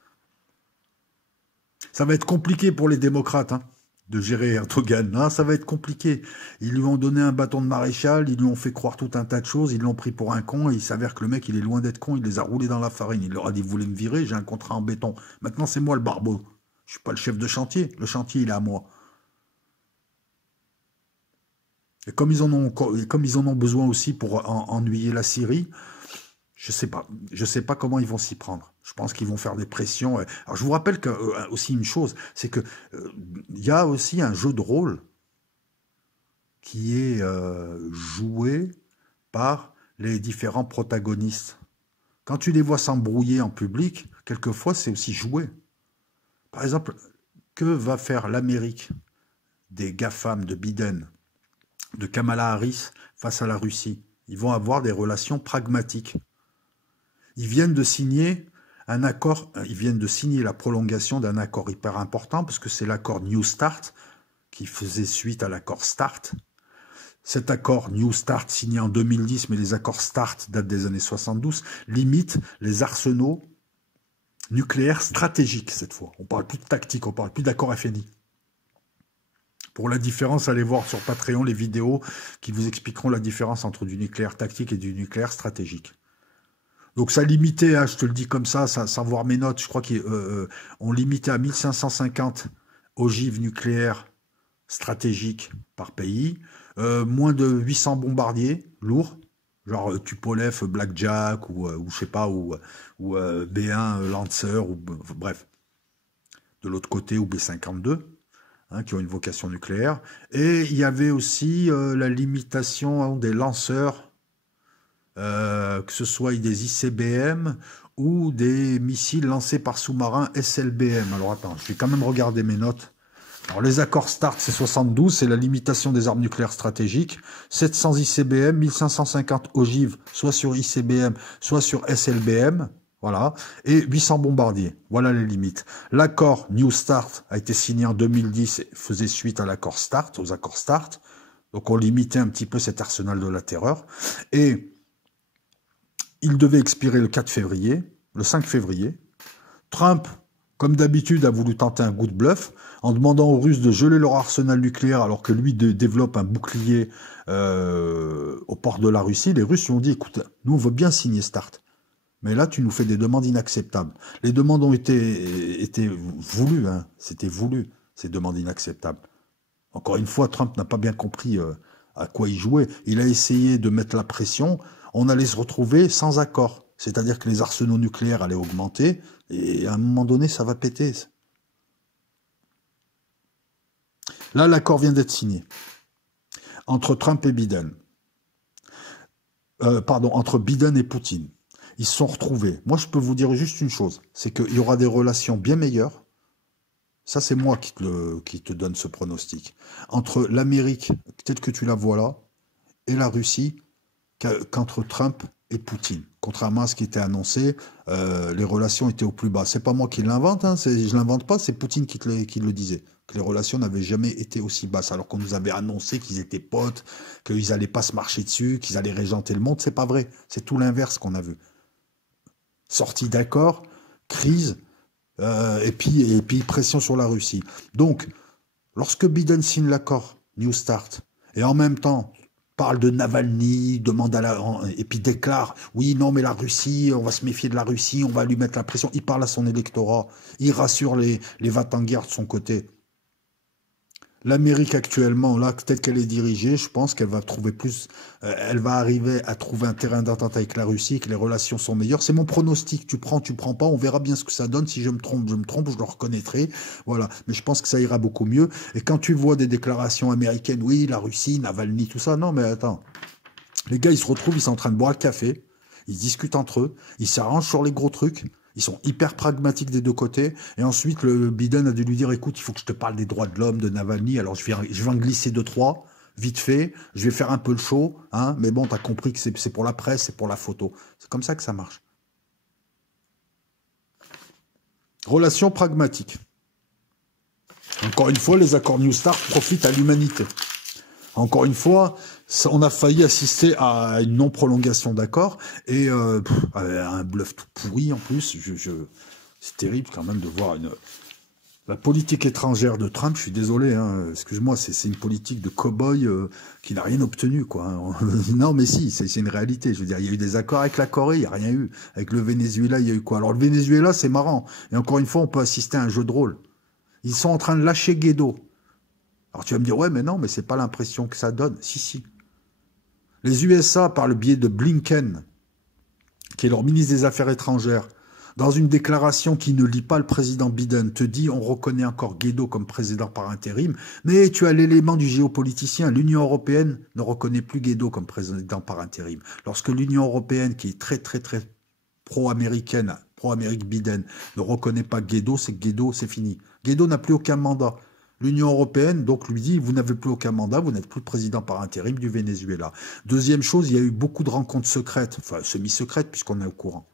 Ça va être compliqué pour les démocrates, hein, de gérer Erdogan. Là, ça va être compliqué. Ils lui ont donné un bâton de maréchal, ils lui ont fait croire tout un tas de choses, ils l'ont pris pour un con, et il s'avère que le mec, il est loin d'être con, il les a roulés dans la farine. Il leur a dit, vous voulez me virer, j'ai un contrat en béton. Maintenant, c'est moi le barbeau. Je suis pas le chef de chantier. Le chantier, il est à moi. Et comme ils en ont besoin aussi pour ennuyer la Syrie, je sais pas comment ils vont s'y prendre. Je pense qu'ils vont faire des pressions. Alors je vous rappelle que aussi une chose, c'est que il y a aussi un jeu de rôle qui est joué par les différents protagonistes. Quand tu les vois s'embrouiller en public, quelquefois c'est aussi joué. Par exemple, que va faire l'Amérique des GAFAM de Biden, de Kamala Harris face à la Russie? Ils vont avoir des relations pragmatiques. Ils viennent de signer un accord, ils viennent de signer la prolongation d'un accord hyper important, parce que c'est l'accord New Start, qui faisait suite à l'accord START. Cet accord New Start, signé en 2010, mais les accords START datent des années 72, limite les arsenaux nucléaires stratégiques, cette fois. On parle plus de tactique, on parle plus d'accord FNI. Pour la différence, allez voir sur Patreon les vidéos qui vous expliqueront la différence entre du nucléaire tactique et du nucléaire stratégique. Donc ça limitait, hein, je te le dis comme ça, sans voir mes notes, je crois qu'on limitait à 1550 ogives nucléaires stratégiques par pays, moins de 800 bombardiers lourds, genre Tupolev, Blackjack, ou je sais pas, ou B1 Lancer, ou bref, de l'autre côté, ou B-52, hein, qui ont une vocation nucléaire. Et il y avait aussi la limitation des lanceurs, que ce soit des ICBM ou des missiles lancés par sous-marin SLBM. Alors attends, je vais quand même regarder mes notes. Alors les accords START, c'est 72, c'est la limitation des armes nucléaires stratégiques. 700 ICBM, 1550 ogives, soit sur ICBM, soit sur SLBM. Voilà. Et 800 bombardiers. Voilà les limites. L'accord New START a été signé en 2010 et faisait suite à l'accord START, aux accords START. Donc on limitait un petit peu cet arsenal de la terreur. Et il devait expirer le 4 février, le 5 février. Trump, comme d'habitude, a voulu tenter un coup de bluff en demandant aux Russes de geler leur arsenal nucléaire alors que lui développe un bouclier au port de la Russie. Les Russes lui ont dit, écoute, nous on veut bien signer START, mais là tu nous fais des demandes inacceptables. Les demandes ont été voulues, hein. C'était voulu, ces demandes inacceptables. Encore une fois, Trump n'a pas bien compris à quoi il jouait. Il a essayé de mettre la pression. On allait se retrouver sans accord. C'est-à-dire que les arsenaux nucléaires allaient augmenter, et à un moment donné, ça va péter. Là, l'accord vient d'être signé entre Trump et Biden. Entre Biden et Poutine. Ils se sont retrouvés. Moi, je peux vous dire juste une chose, c'est qu'il y aura des relations bien meilleures. Ça, c'est moi qui te donne ce pronostic. Entre l'Amérique, peut-être que tu la vois là, et la Russie, qu'entre Trump et Poutine. Contrairement à ce qui était annoncé, les relations étaient au plus bas. C'est pas moi qui l'invente, hein, je l'invente pas, c'est Poutine qui le disait. Que les relations n'avaient jamais été aussi basses, alors qu'on nous avait annoncé qu'ils étaient potes, qu'ils allaient pas se marcher dessus, qu'ils allaient régenter le monde. C'est pas vrai. C'est tout l'inverse qu'on a vu. Sortie d'accord, crise, et puis pression sur la Russie. Donc, lorsque Biden signe l'accord New Start, et en même temps parle de Navalny, et puis déclare, oui, non, mais la Russie, on va se méfier de la Russie, on va lui mettre la pression. Il parle à son électorat, il rassure les va-t-en-guerre de son côté. L'Amérique actuellement, là, telle qu'elle est dirigée, je pense qu'elle va trouver elle va arriver à trouver un terrain d'entente avec la Russie, que les relations sont meilleures. C'est mon pronostic. Tu prends pas. On verra bien ce que ça donne. Si je me trompe, je le reconnaîtrai. Voilà. Mais je pense que ça ira beaucoup mieux. Et quand tu vois des déclarations américaines, oui, la Russie, Navalny, tout ça, non, mais attends. Les gars, ils se retrouvent, ils sont en train de boire le café. Ils discutent entre eux. Ils s'arrangent sur les gros trucs. Ils sont hyper pragmatiques des deux côtés. Et ensuite, le Biden a dû lui dire, écoute, il faut que je te parle des droits de l'homme, de Navalny. Alors, je vais en glisser 2-3, vite fait. Je vais faire un peu le show, hein. Mais bon, t'as compris que c'est pour la presse, c'est pour la photo. C'est comme ça que ça marche. Relation pragmatique. Encore une fois, les accords New Start profitent à l'humanité. Encore une fois, on a failli assister à une non-prolongation d'accord et un bluff tout pourri en plus. C'est terrible quand même de voir la politique étrangère de Trump. Je suis désolé, hein, excuse-moi, c'est une politique de cow-boy qui n'a rien obtenu, quoi. Non, mais si, c'est une réalité. Je veux dire, il y a eu des accords avec la Corée, il n'y a rien eu. Avec le Venezuela, il y a eu quoi? Alors le Venezuela, c'est marrant. Et encore une fois, on peut assister à un jeu de rôle. Ils sont en train de lâcher Guaido. Alors tu vas me dire, ouais, mais non, mais c'est pas l'impression que ça donne. Si, si. Les USA, par le biais de Blinken, qui est leur ministre des Affaires étrangères, dans une déclaration qui ne lit pas le président Biden, te dit on reconnaît encore Guaido comme président par intérim, mais tu as l'élément du géopoliticien. L'Union européenne ne reconnaît plus Guaido comme président par intérim. Lorsque l'Union européenne, qui est très très très pro-américaine, pro-Amérique Biden, ne reconnaît pas Guaido, c'est que Guaido, c'est fini. Guaido n'a plus aucun mandat. L'Union européenne, donc, lui dit, vous n'avez plus aucun mandat, vous n'êtes plus président par intérim du Venezuela. Deuxième chose, il y a eu beaucoup de rencontres secrètes, enfin semi-secrètes, puisqu'on est au courant.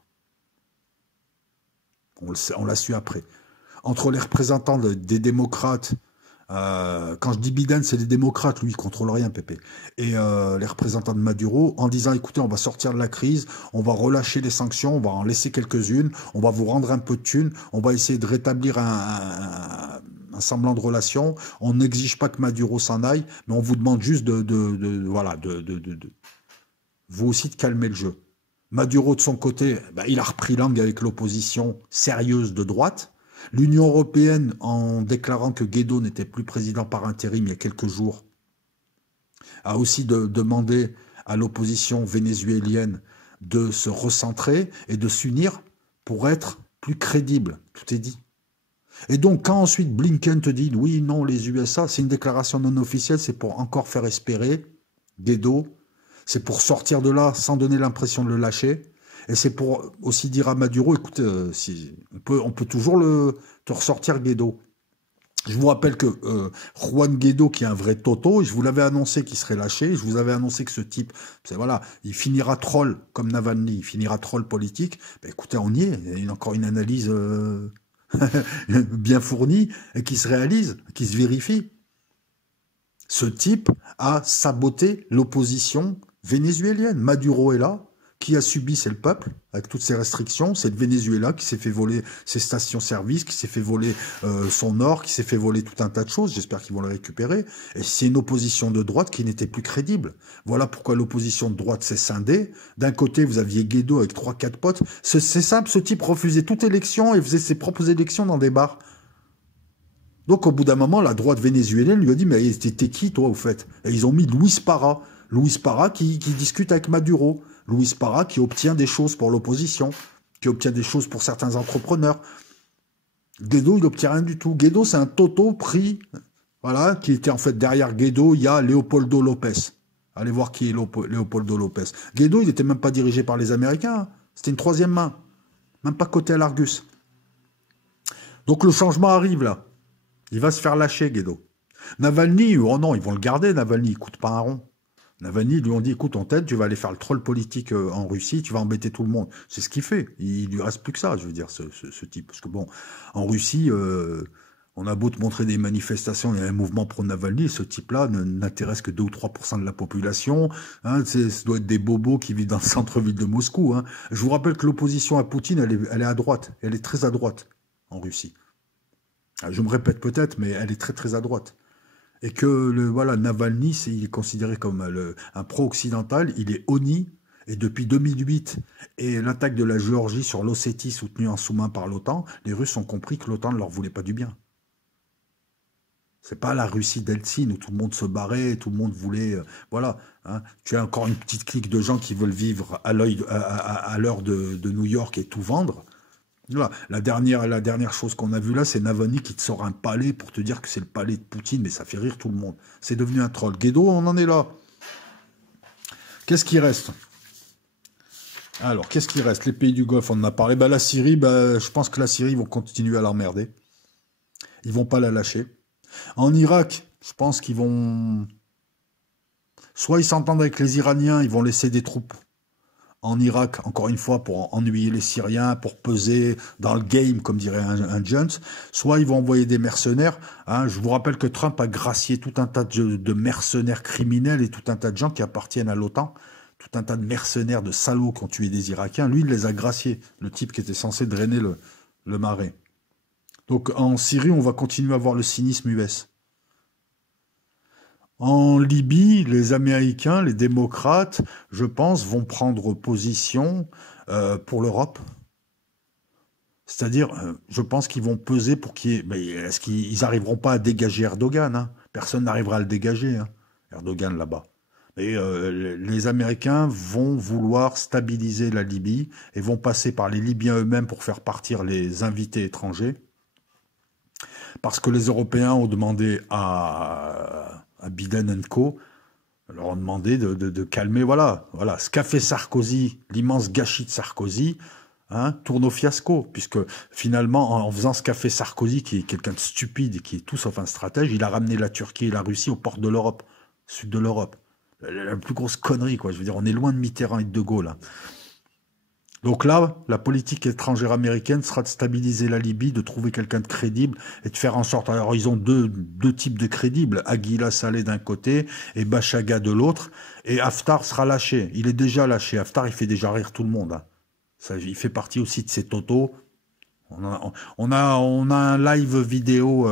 On l'a su après. Entre les représentants des démocrates, quand je dis Biden, c'est les démocrates, lui, il contrôle rien, Pépé, et les représentants de Maduro, en disant, écoutez, on va sortir de la crise, on va relâcher les sanctions, on va en laisser quelques-unes, on va vous rendre un peu de thunes, on va essayer de rétablir un semblant de relation. On n'exige pas que Maduro s'en aille, mais on vous demande juste vous aussi de calmer le jeu. Maduro, de son côté, il a repris langue avec l'opposition sérieuse de droite. L'Union européenne, en déclarant que Guaido n'était plus président par intérim il y a quelques jours, a aussi demandé à l'opposition vénézuélienne de se recentrer et de s'unir pour être plus crédible. Tout est dit. Et donc, quand ensuite Blinken te dit, oui, non, les USA, c'est une déclaration non officielle, c'est pour encore faire espérer Guaido, c'est pour sortir de là sans donner l'impression de le lâcher, et c'est pour aussi dire à Maduro, écoute, on peut toujours te ressortir Guaido. Je vous rappelle que Juan Guaido, qui est un vrai toto, je vous l'avais annoncé qu'il serait lâché, je vous avais annoncé que ce type, voilà, il finira troll comme Navalny, il finira troll politique. Écoutez, on y est, il y a encore une analyse bien fournie et qui se réalise, qui se vérifie. Ce type a saboté l'opposition vénézuélienne. Maduro est là. Qui a subi, c'est le peuple, avec toutes ces restrictions. C'est le Venezuela qui s'est fait voler ses stations-service, qui s'est fait voler son or, qui s'est fait voler tout un tas de choses. J'espère qu'ils vont le récupérer. Et c'est une opposition de droite qui n'était plus crédible. Voilà pourquoi l'opposition de droite s'est scindée. D'un côté, vous aviez Guaido avec 3-4 potes. C'est simple, ce type refusait toute élection et faisait ses propres élections dans des bars. Donc, au bout d'un moment, la droite vénézuélienne lui a dit, mais t'es qui, toi, au fait? Et ils ont mis Luis Parra. Luis Parra qui discute avec Maduro. Luis Parra qui obtient des choses pour l'opposition, qui obtient des choses pour certains entrepreneurs. Guaido, il n'obtient rien du tout. Guaido, c'est un toto pris, voilà, qui était en fait derrière Guaido, il y a Leopoldo López. Allez voir qui est Leopoldo López. Guaido, il n'était même pas dirigé par les Américains, hein. C'était une troisième main, même pas côté à l'Argus. Donc le changement arrive là. Il va se faire lâcher, Guaido. Navalny, oh non, ils vont le garder, Navalny, il coûte pas un rond. Navalny, lui, on dit, écoute, on t'aide, tu vas aller faire le troll politique en Russie, tu vas embêter tout le monde. C'est ce qu'il fait. Il lui reste plus que ça, je veux dire, ce type. Parce que bon, en Russie, on a beau te montrer des manifestations, il y a un mouvement pro-Navalny, ce type-là n'intéresse que 2 ou 3% de la population. Hein, ça doit être des bobos qui vivent dans le centre-ville de Moscou. Hein. Je vous rappelle que l'opposition à Poutine, elle est à droite. Elle est très à droite en Russie. Je me répète peut-être, mais elle est très très à droite. Et que voilà, Navalny, il est considéré comme un pro-occidental, il est honni, et depuis 2008 et l'attaque de la Géorgie sur l'Ossétie soutenue en sous-main par l'OTAN, les Russes ont compris que l'OTAN ne leur voulait pas du bien. C'est pas la Russie d'Eltsine où tout le monde se barrait, tout le monde voulait, voilà. Hein. Tu as encore une petite clique de gens qui veulent vivre à l'heure de New York et tout vendre. Voilà. La dernière chose qu'on a vue là, c'est Navalny qui te sort un palais pour te dire que c'est le palais de Poutine, mais ça fait rire tout le monde. C'est devenu un troll. Guaido, on en est là. Qu'est-ce qui reste? Alors, qu'est-ce qui reste? Les pays du Golfe, on en a parlé. La Syrie, je pense que la Syrie, ils vont continuer à l'emmerder. Ils vont pas la lâcher. En Irak, je pense qu'ils vont... Soit ils s'entendent avec les Iraniens, ils vont laisser des troupes en Irak, encore une fois, pour ennuyer les Syriens, pour peser dans le game, comme dirait un Jones. Soit ils vont envoyer des mercenaires. Hein. Je vous rappelle que Trump a gracié tout un tas de mercenaires criminels et tout un tas de gens qui appartiennent à l'OTAN. Tout un tas de mercenaires, de salauds qui ont tué des Irakiens. Lui, il les a graciés, le type qui était censé drainer le marais. Donc en Syrie, on va continuer à voir le cynisme US. En Libye, les Américains, les démocrates, je pense, vont prendre position pour l'Europe. C'est-à-dire, je pense qu'ils vont peser pour qu'il y ait... Mais est-ce qu'ils n'arriveront pas à dégager Erdogan, hein? Personne n'arrivera à le dégager, hein, Erdogan, là-bas. Mais les Américains vont vouloir stabiliser la Libye et vont passer par les Libyens eux-mêmes pour faire partir les invités étrangers. Parce que les Européens ont demandé à Biden & Co. leur ont demandé de calmer, voilà, ce qu'a fait Sarkozy, l'immense gâchis de Sarkozy, hein, tourne au fiasco, puisque finalement, en faisant ce qu'a fait Sarkozy, qui est quelqu'un de stupide et qui est tout sauf un stratège, il a ramené la Turquie et la Russie aux portes de l'Europe, sud de l'Europe. La plus grosse connerie, quoi. Je veux dire, on est loin de Mitterrand et de De Gaulle, hein. Donc là, la politique étrangère américaine sera de stabiliser la Libye, de trouver quelqu'un de crédible et de faire en sorte... Alors, ils ont deux types de crédibles, Aguila Saleh d'un côté et Bachaga de l'autre, et Haftar sera lâché. Il est déjà lâché. Haftar, il fait déjà rire tout le monde, hein. Ça, il fait partie aussi de ces totos. On a un live vidéo,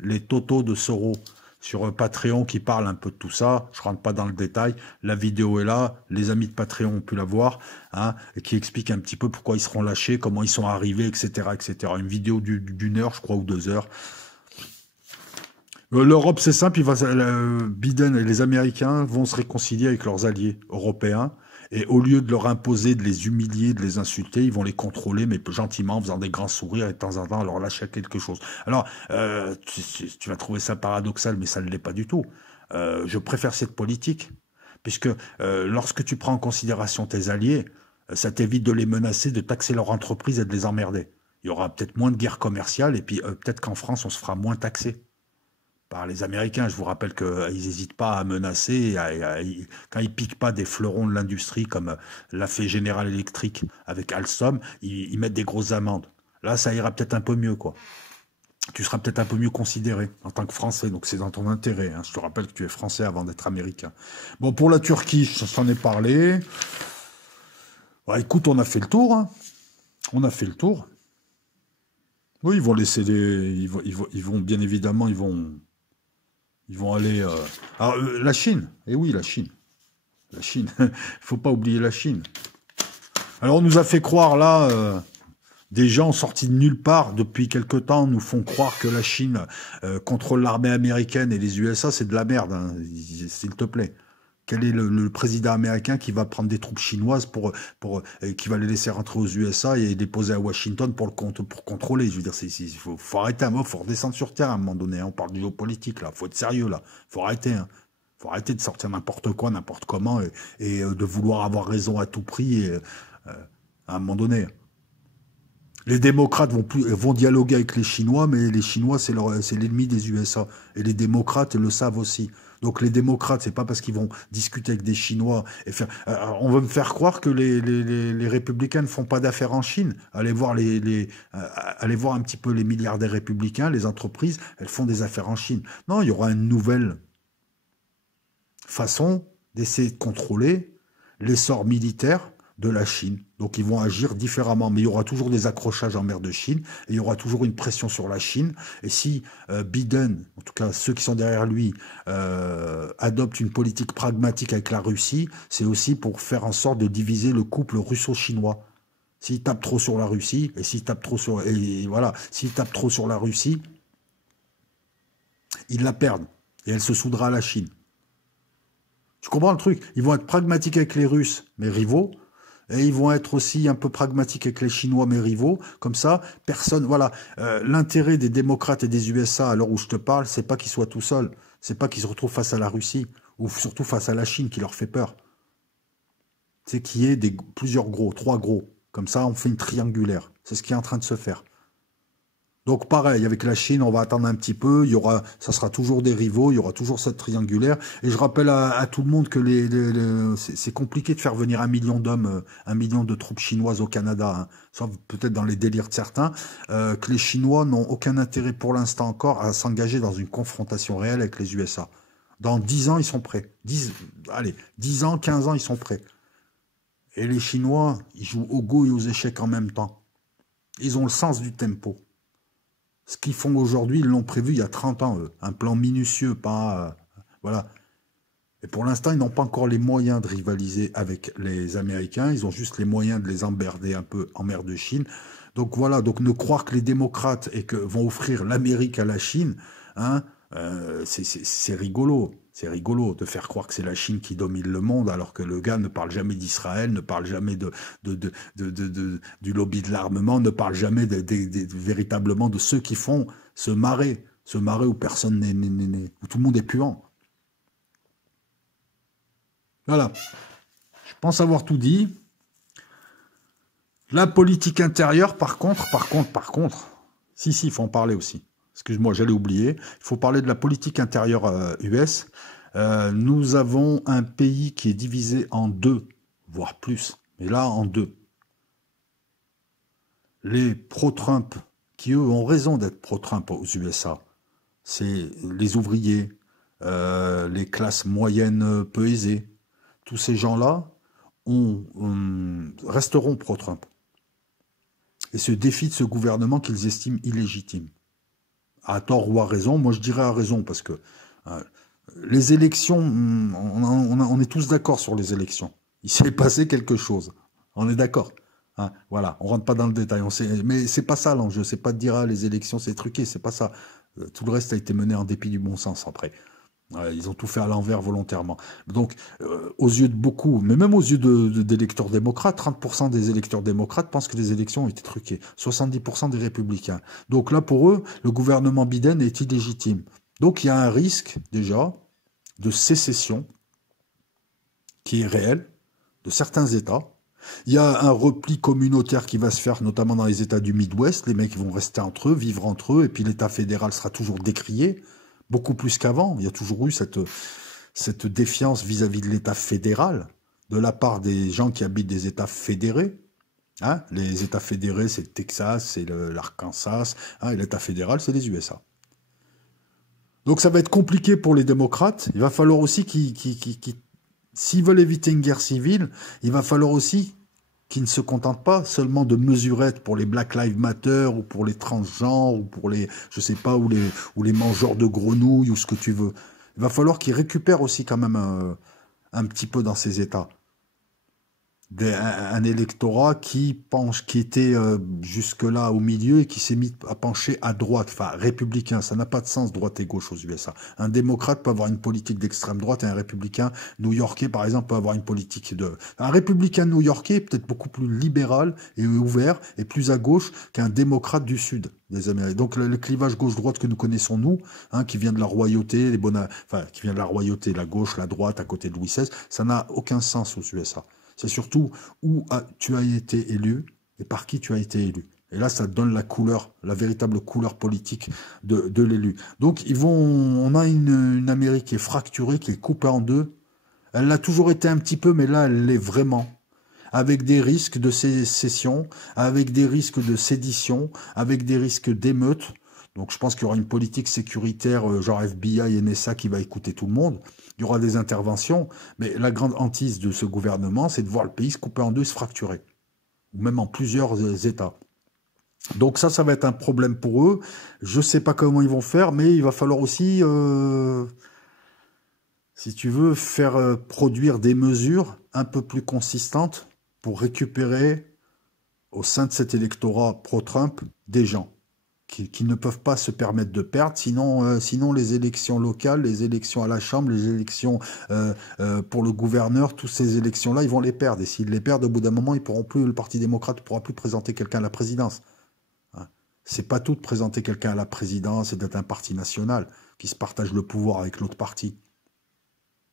les totos de Soro, sur Patreon qui parle un peu de tout ça. Je rentre pas dans le détail. La vidéo est là. Les amis de Patreon ont pu la voir, hein, et qui explique un petit peu pourquoi ils seront lâchés, comment ils sont arrivés, etc., etc. Une vidéo d'une heure, je crois, ou 2 heures. L'Europe, c'est simple. Biden et les Américains vont se réconcilier avec leurs alliés européens. Et au lieu de leur imposer, de les humilier, de les insulter, ils vont les contrôler, mais gentiment, en faisant des grands sourires et de temps en temps leur lâcher quelque chose. Alors, tu vas trouver ça paradoxal, mais ça ne l'est pas du tout. Je préfère cette politique, puisque lorsque tu prends en considération tes alliés, ça t'évite de les menacer, de taxer leur entreprise et de les emmerder. Il y aura peut-être moins de guerre commerciale, et puis peut-être qu'en France, on se fera moins taxer par les Américains. Je vous rappelle qu'ils n'hésitent pas à menacer, quand ils piquent pas des fleurons de l'industrie, comme l'a fait General Electric avec Alstom, ils mettent des grosses amendes. Là, ça ira peut-être un peu mieux, quoi. Tu seras peut-être un peu mieux considéré en tant que Français, donc c'est dans ton intérêt, hein. Je te rappelle que tu es Français avant d'être Américain. Bon, pour la Turquie, je t'en ai parlé. Ouais, écoute, on a fait le tour, hein. On a fait le tour. Oui, ils vont laisser ils vont bien évidemment, ils vont aller... Alors, la Chine. Eh oui, la Chine. La Chine. Il ne faut pas oublier la Chine. Alors, on nous a fait croire, là, des gens sortis de nulle part depuis quelque temps nous font croire que la Chine contrôle l'armée américaine et les USA, c'est de la merde, hein, s'il te plaît. Quel est le président américain qui va prendre des troupes chinoises qui va les laisser rentrer aux USA et les déposer à Washington pour contrôler? Je veux dire, faut arrêter un moment, faut redescendre sur terre à un moment donné, hein. On parle de géopolitique là, faut être sérieux là, faut arrêter, hein. Faut arrêter de sortir n'importe quoi, n'importe comment et de vouloir avoir raison à tout prix à un moment donné. Les démocrates vont dialoguer avec les Chinois, mais les Chinois, c'est l'ennemi des USA. Et les démocrates le savent aussi. Donc les démocrates, c'est pas parce qu'ils vont discuter avec des Chinois et faire. On veut me faire croire que les républicains ne font pas d'affaires en Chine. Allez voir allez voir un petit peu les milliardaires républicains, les entreprises, elles font des affaires en Chine. Non, il y aura une nouvelle façon d'essayer de contrôler l'essor militaire de la Chine. Donc ils vont agir différemment, mais il y aura toujours des accrochages en mer de Chine, et il y aura toujours une pression sur la Chine. Et si Biden, en tout cas ceux qui sont derrière lui, adoptent une politique pragmatique avec la Russie, c'est aussi pour faire en sorte de diviser le couple russo-chinois. S'ils tapent trop sur la Russie, et s'ils tapent trop sur, et voilà, s'ils tapent trop sur la Russie, ils la perdent, et elle se soudra à la Chine. Tu comprends le truc? Ils vont être pragmatiques avec les Russes, mais rivaux, et ils vont être aussi un peu pragmatiques avec les Chinois, mais rivaux. Comme ça, personne... Voilà. L'intérêt des démocrates et des USA, à l'heure où je te parle, c'est pas qu'ils soient tout seuls. C'est pas qu'ils se retrouvent face à la Russie, ou surtout face à la Chine qui leur fait peur. C'est qu'il y ait plusieurs gros, 3 gros. Comme ça, on fait une triangulaire. C'est ce qui est en train de se faire. Donc pareil, avec la Chine, on va attendre un petit peu, ça sera toujours des rivaux, il y aura toujours cette triangulaire. Et je rappelle à tout le monde que c'est compliqué de faire venir 1 million d'hommes, 1 million de troupes chinoises au Canada, hein, sauf peut-être dans les délires de certains, que les Chinois n'ont aucun intérêt pour l'instant encore à s'engager dans une confrontation réelle avec les USA. Dans 10 ans, ils sont prêts. 10 ans, 15 ans, ils sont prêts. Et les Chinois, ils jouent au go et aux échecs en même temps. Ils ont le sens du tempo. Ce qu'ils font aujourd'hui, ils l'ont prévu il y a 30 ans, eux. Un plan minutieux, pas... voilà. Et pour l'instant, ils n'ont pas encore les moyens de rivaliser avec les Américains. Ils ont juste les moyens de les emmerder un peu en mer de Chine. Donc voilà, donc ne croire que les démocrates vont offrir l'Amérique à la Chine, hein, c'est rigolo. C'est rigolo de faire croire que c'est la Chine qui domine le monde, alors que le gars ne parle jamais d'Israël, ne parle jamais du lobby de l'armement, ne parle jamais véritablement de ceux qui font ce marais où personne n'est, où tout le monde est puant. Voilà. Je pense avoir tout dit. La politique intérieure, par contre, si, il faut en parler aussi. Excuse-moi, j'allais oublier. Il faut parler de la politique intérieure US. Nous avons un pays qui est divisé en 2, voire plus, mais là en 2. Les pro-Trump, qui eux ont raison d'être pro-Trump aux USA, c'est les ouvriers, les classes moyennes peu aisées. Tous ces gens-là resteront pro-Trump. Et se défient de ce gouvernement qu'ils estiment illégitime. À tort ou à raison, moi je dirais à raison, parce que les élections, on est tous d'accord sur les élections. Il s'est passé quelque chose. On est d'accord. Hein, voilà, on rentre pas dans le détail. Mais c'est pas ça l'enjeu. C'est pas de dire les élections c'est truqué. C'est pas ça. Tout le reste a été mené en dépit du bon sens après. Ils ont tout fait à l'envers volontairement. Donc, aux yeux de beaucoup, mais même aux yeux d'électeurs démocrates, 30% des électeurs démocrates pensent que les élections ont été truquées. 70% des républicains. Donc là, pour eux, le gouvernement Biden est illégitime. Donc il y a un risque, déjà, de sécession qui est réel de certains États. Il y a un repli communautaire qui va se faire, notamment dans les États du Midwest. Les mecs vont rester entre eux, vivre entre eux, et puis l'État fédéral sera toujours décrié. Beaucoup plus qu'avant, il y a toujours eu cette défiance vis-à-vis de l'État fédéral, de la part des gens qui habitent des États fédérés. Hein, les États fédérés, c'est le Texas, c'est l'Arkansas, hein, et l'État fédéral, c'est les USA. Donc ça va être compliqué pour les démocrates. Il va falloir aussi s'ils veulent éviter une guerre civile, il va falloir aussi qu'ils ne se contentent pas seulement de mesurettes pour les Black Lives Matter ou pour les transgenres ou pour les, je sais pas, ou les mangeurs de grenouilles ou ce que tu veux. Il va falloir qu'ils récupèrent aussi quand même un petit peu dans ces États. Un électorat qui était jusque-là au milieu et qui s'est mis à pencher à droite, enfin républicain. Ça n'a pas de sens, droite et gauche aux USA. Un démocrate peut avoir une politique d'extrême droite et un républicain new-yorkais, par exemple, peut avoir une politique Un républicain new-yorkais est peut-être beaucoup plus libéral et ouvert et plus à gauche qu'un démocrate du sud des Amériques. Donc le clivage gauche-droite que nous connaissons, nous, hein, qui vient de la royauté, qui vient de la royauté, la gauche, la droite, à côté de Louis XVI, ça n'a aucun sens aux USA. C'est surtout où tu as été élu et par qui tu as été élu. Et là, ça donne la couleur, la véritable couleur politique de l'élu. Donc, on a une Amérique qui est fracturée, qui est coupée en deux. Elle l'a toujours été un petit peu, mais là, elle l'est vraiment. Avec des risques de sécession, avec des risques de sédition, avec des risques d'émeutes. Donc, je pense qu'il y aura une politique sécuritaire, genre FBI et NSA, qui va écouter tout le monde. Il y aura des interventions. Mais la grande hantise de ce gouvernement, c'est de voir le pays se couper en deux, se fracturer. Ou même en plusieurs États. Donc ça va être un problème pour eux. Je sais pas comment ils vont faire, mais il va falloir aussi, si tu veux, faire produire des mesures un peu plus consistantes pour récupérer au sein de cet électorat pro-Trump des gens qui ne peuvent pas se permettre de perdre. Sinon les élections locales, les élections à la Chambre, les élections pour le gouverneur, toutes ces élections-là, ils vont les perdre. Et s'ils les perdent, au bout d'un moment, le Parti démocrate ne pourra plus présenter quelqu'un à la présidence. C'est pas tout de présenter quelqu'un à la présidence et d'être un parti national qui se partage le pouvoir avec l'autre parti.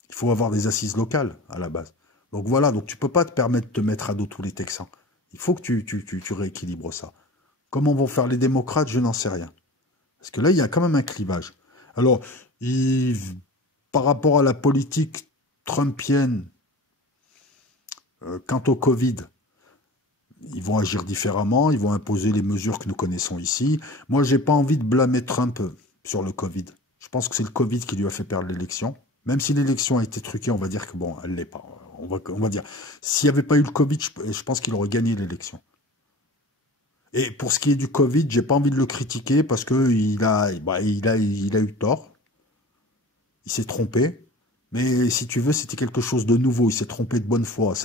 Il faut avoir des assises locales à la base. Donc voilà, donc tu peux pas te permettre de te mettre à dos tous les Texans. Il faut que tu rééquilibres ça. Comment vont faire les démocrates, je n'en sais rien. Parce que là, il y a quand même un clivage. Alors, par rapport à la politique trumpienne, quant au Covid, ils vont agir différemment, ils vont imposer les mesures que nous connaissons ici. Moi, j'ai pas envie de blâmer Trump sur le Covid. Je pense que c'est le Covid qui lui a fait perdre l'élection. Même si l'élection a été truquée, on va dire que bon, elle l'est pas. On va dire, s'il n'y avait pas eu le Covid, je pense qu'il aurait gagné l'élection. Et pour ce qui est du Covid, j'ai pas envie de le critiquer parce que il a eu tort. Il s'est trompé. Mais si tu veux, c'était quelque chose de nouveau. Il s'est trompé de bonne foi.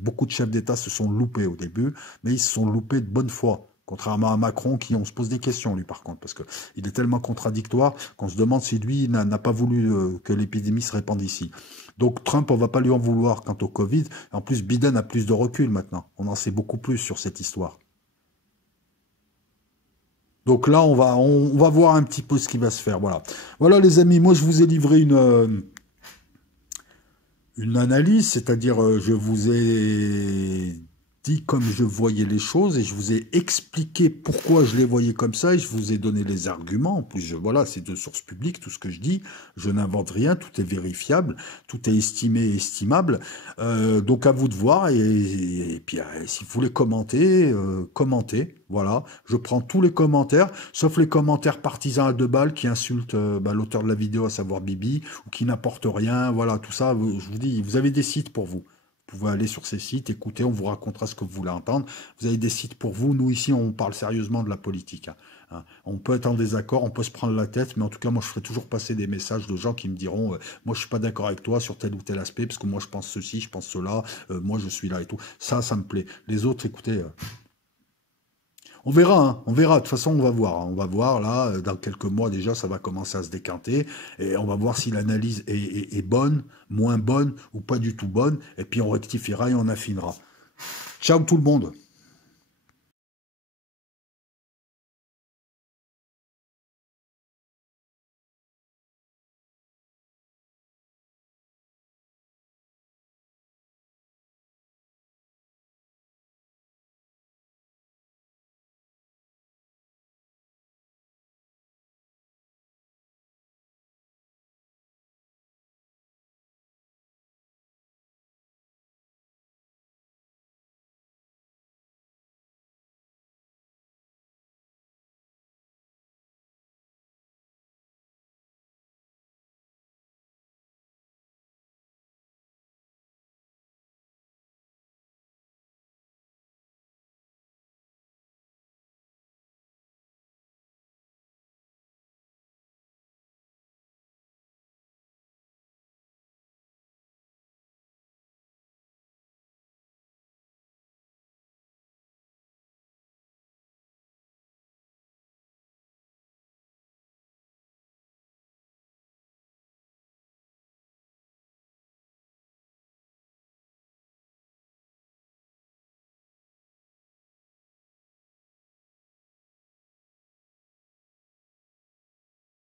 Beaucoup de chefs d'État se sont loupés au début, mais ils se sont loupés de bonne foi. Contrairement à Macron, on se pose des questions, lui, par contre, parce qu'il est tellement contradictoire qu'on se demande si lui n'a pas voulu que l'épidémie se répande ici. Donc Trump, on va pas lui en vouloir quant au Covid. En plus, Biden a plus de recul maintenant. On en sait beaucoup plus sur cette histoire. Donc là, on va voir un petit peu ce qui va se faire. Voilà. Voilà, les amis, moi, je vous ai livré une analyse, c'est-à-dire je vous ai dit comme je voyais les choses et je vous ai expliqué pourquoi je les voyais comme ça et je vous ai donné les arguments. En plus, voilà, c'est de source publique, tout ce que je dis. Je n'invente rien, tout est vérifiable, tout est estimé et estimable. Donc à vous de voir et puis si vous voulez commenter, commentez. Voilà, je prends tous les commentaires, sauf les commentaires partisans à deux balles qui insultent l'auteur de la vidéo, à savoir Bibi, ou qui n'apportent rien. Voilà, tout ça, je vous dis, vous avez des sites pour vous. Vous pouvez aller sur ces sites, écouter, on vous racontera ce que vous voulez entendre. Vous avez des sites pour vous. Nous, ici, on parle sérieusement de la politique. Hein. On peut être en désaccord, on peut se prendre la tête, mais en tout cas, moi, je ferai toujours passer des messages de gens qui me diront moi, je suis pas d'accord avec toi sur tel ou tel aspect, parce que moi, je pense ceci, je pense cela, moi, je suis là et tout. Ça me plaît. Les autres, écoutez... on verra, hein, on verra. De toute façon, on va voir. Hein. On va voir, là, dans quelques mois déjà, ça va commencer à se décanter. Et on va voir si l'analyse est bonne, moins bonne ou pas du tout bonne. Et puis on rectifiera et on affinera. Ciao tout le monde.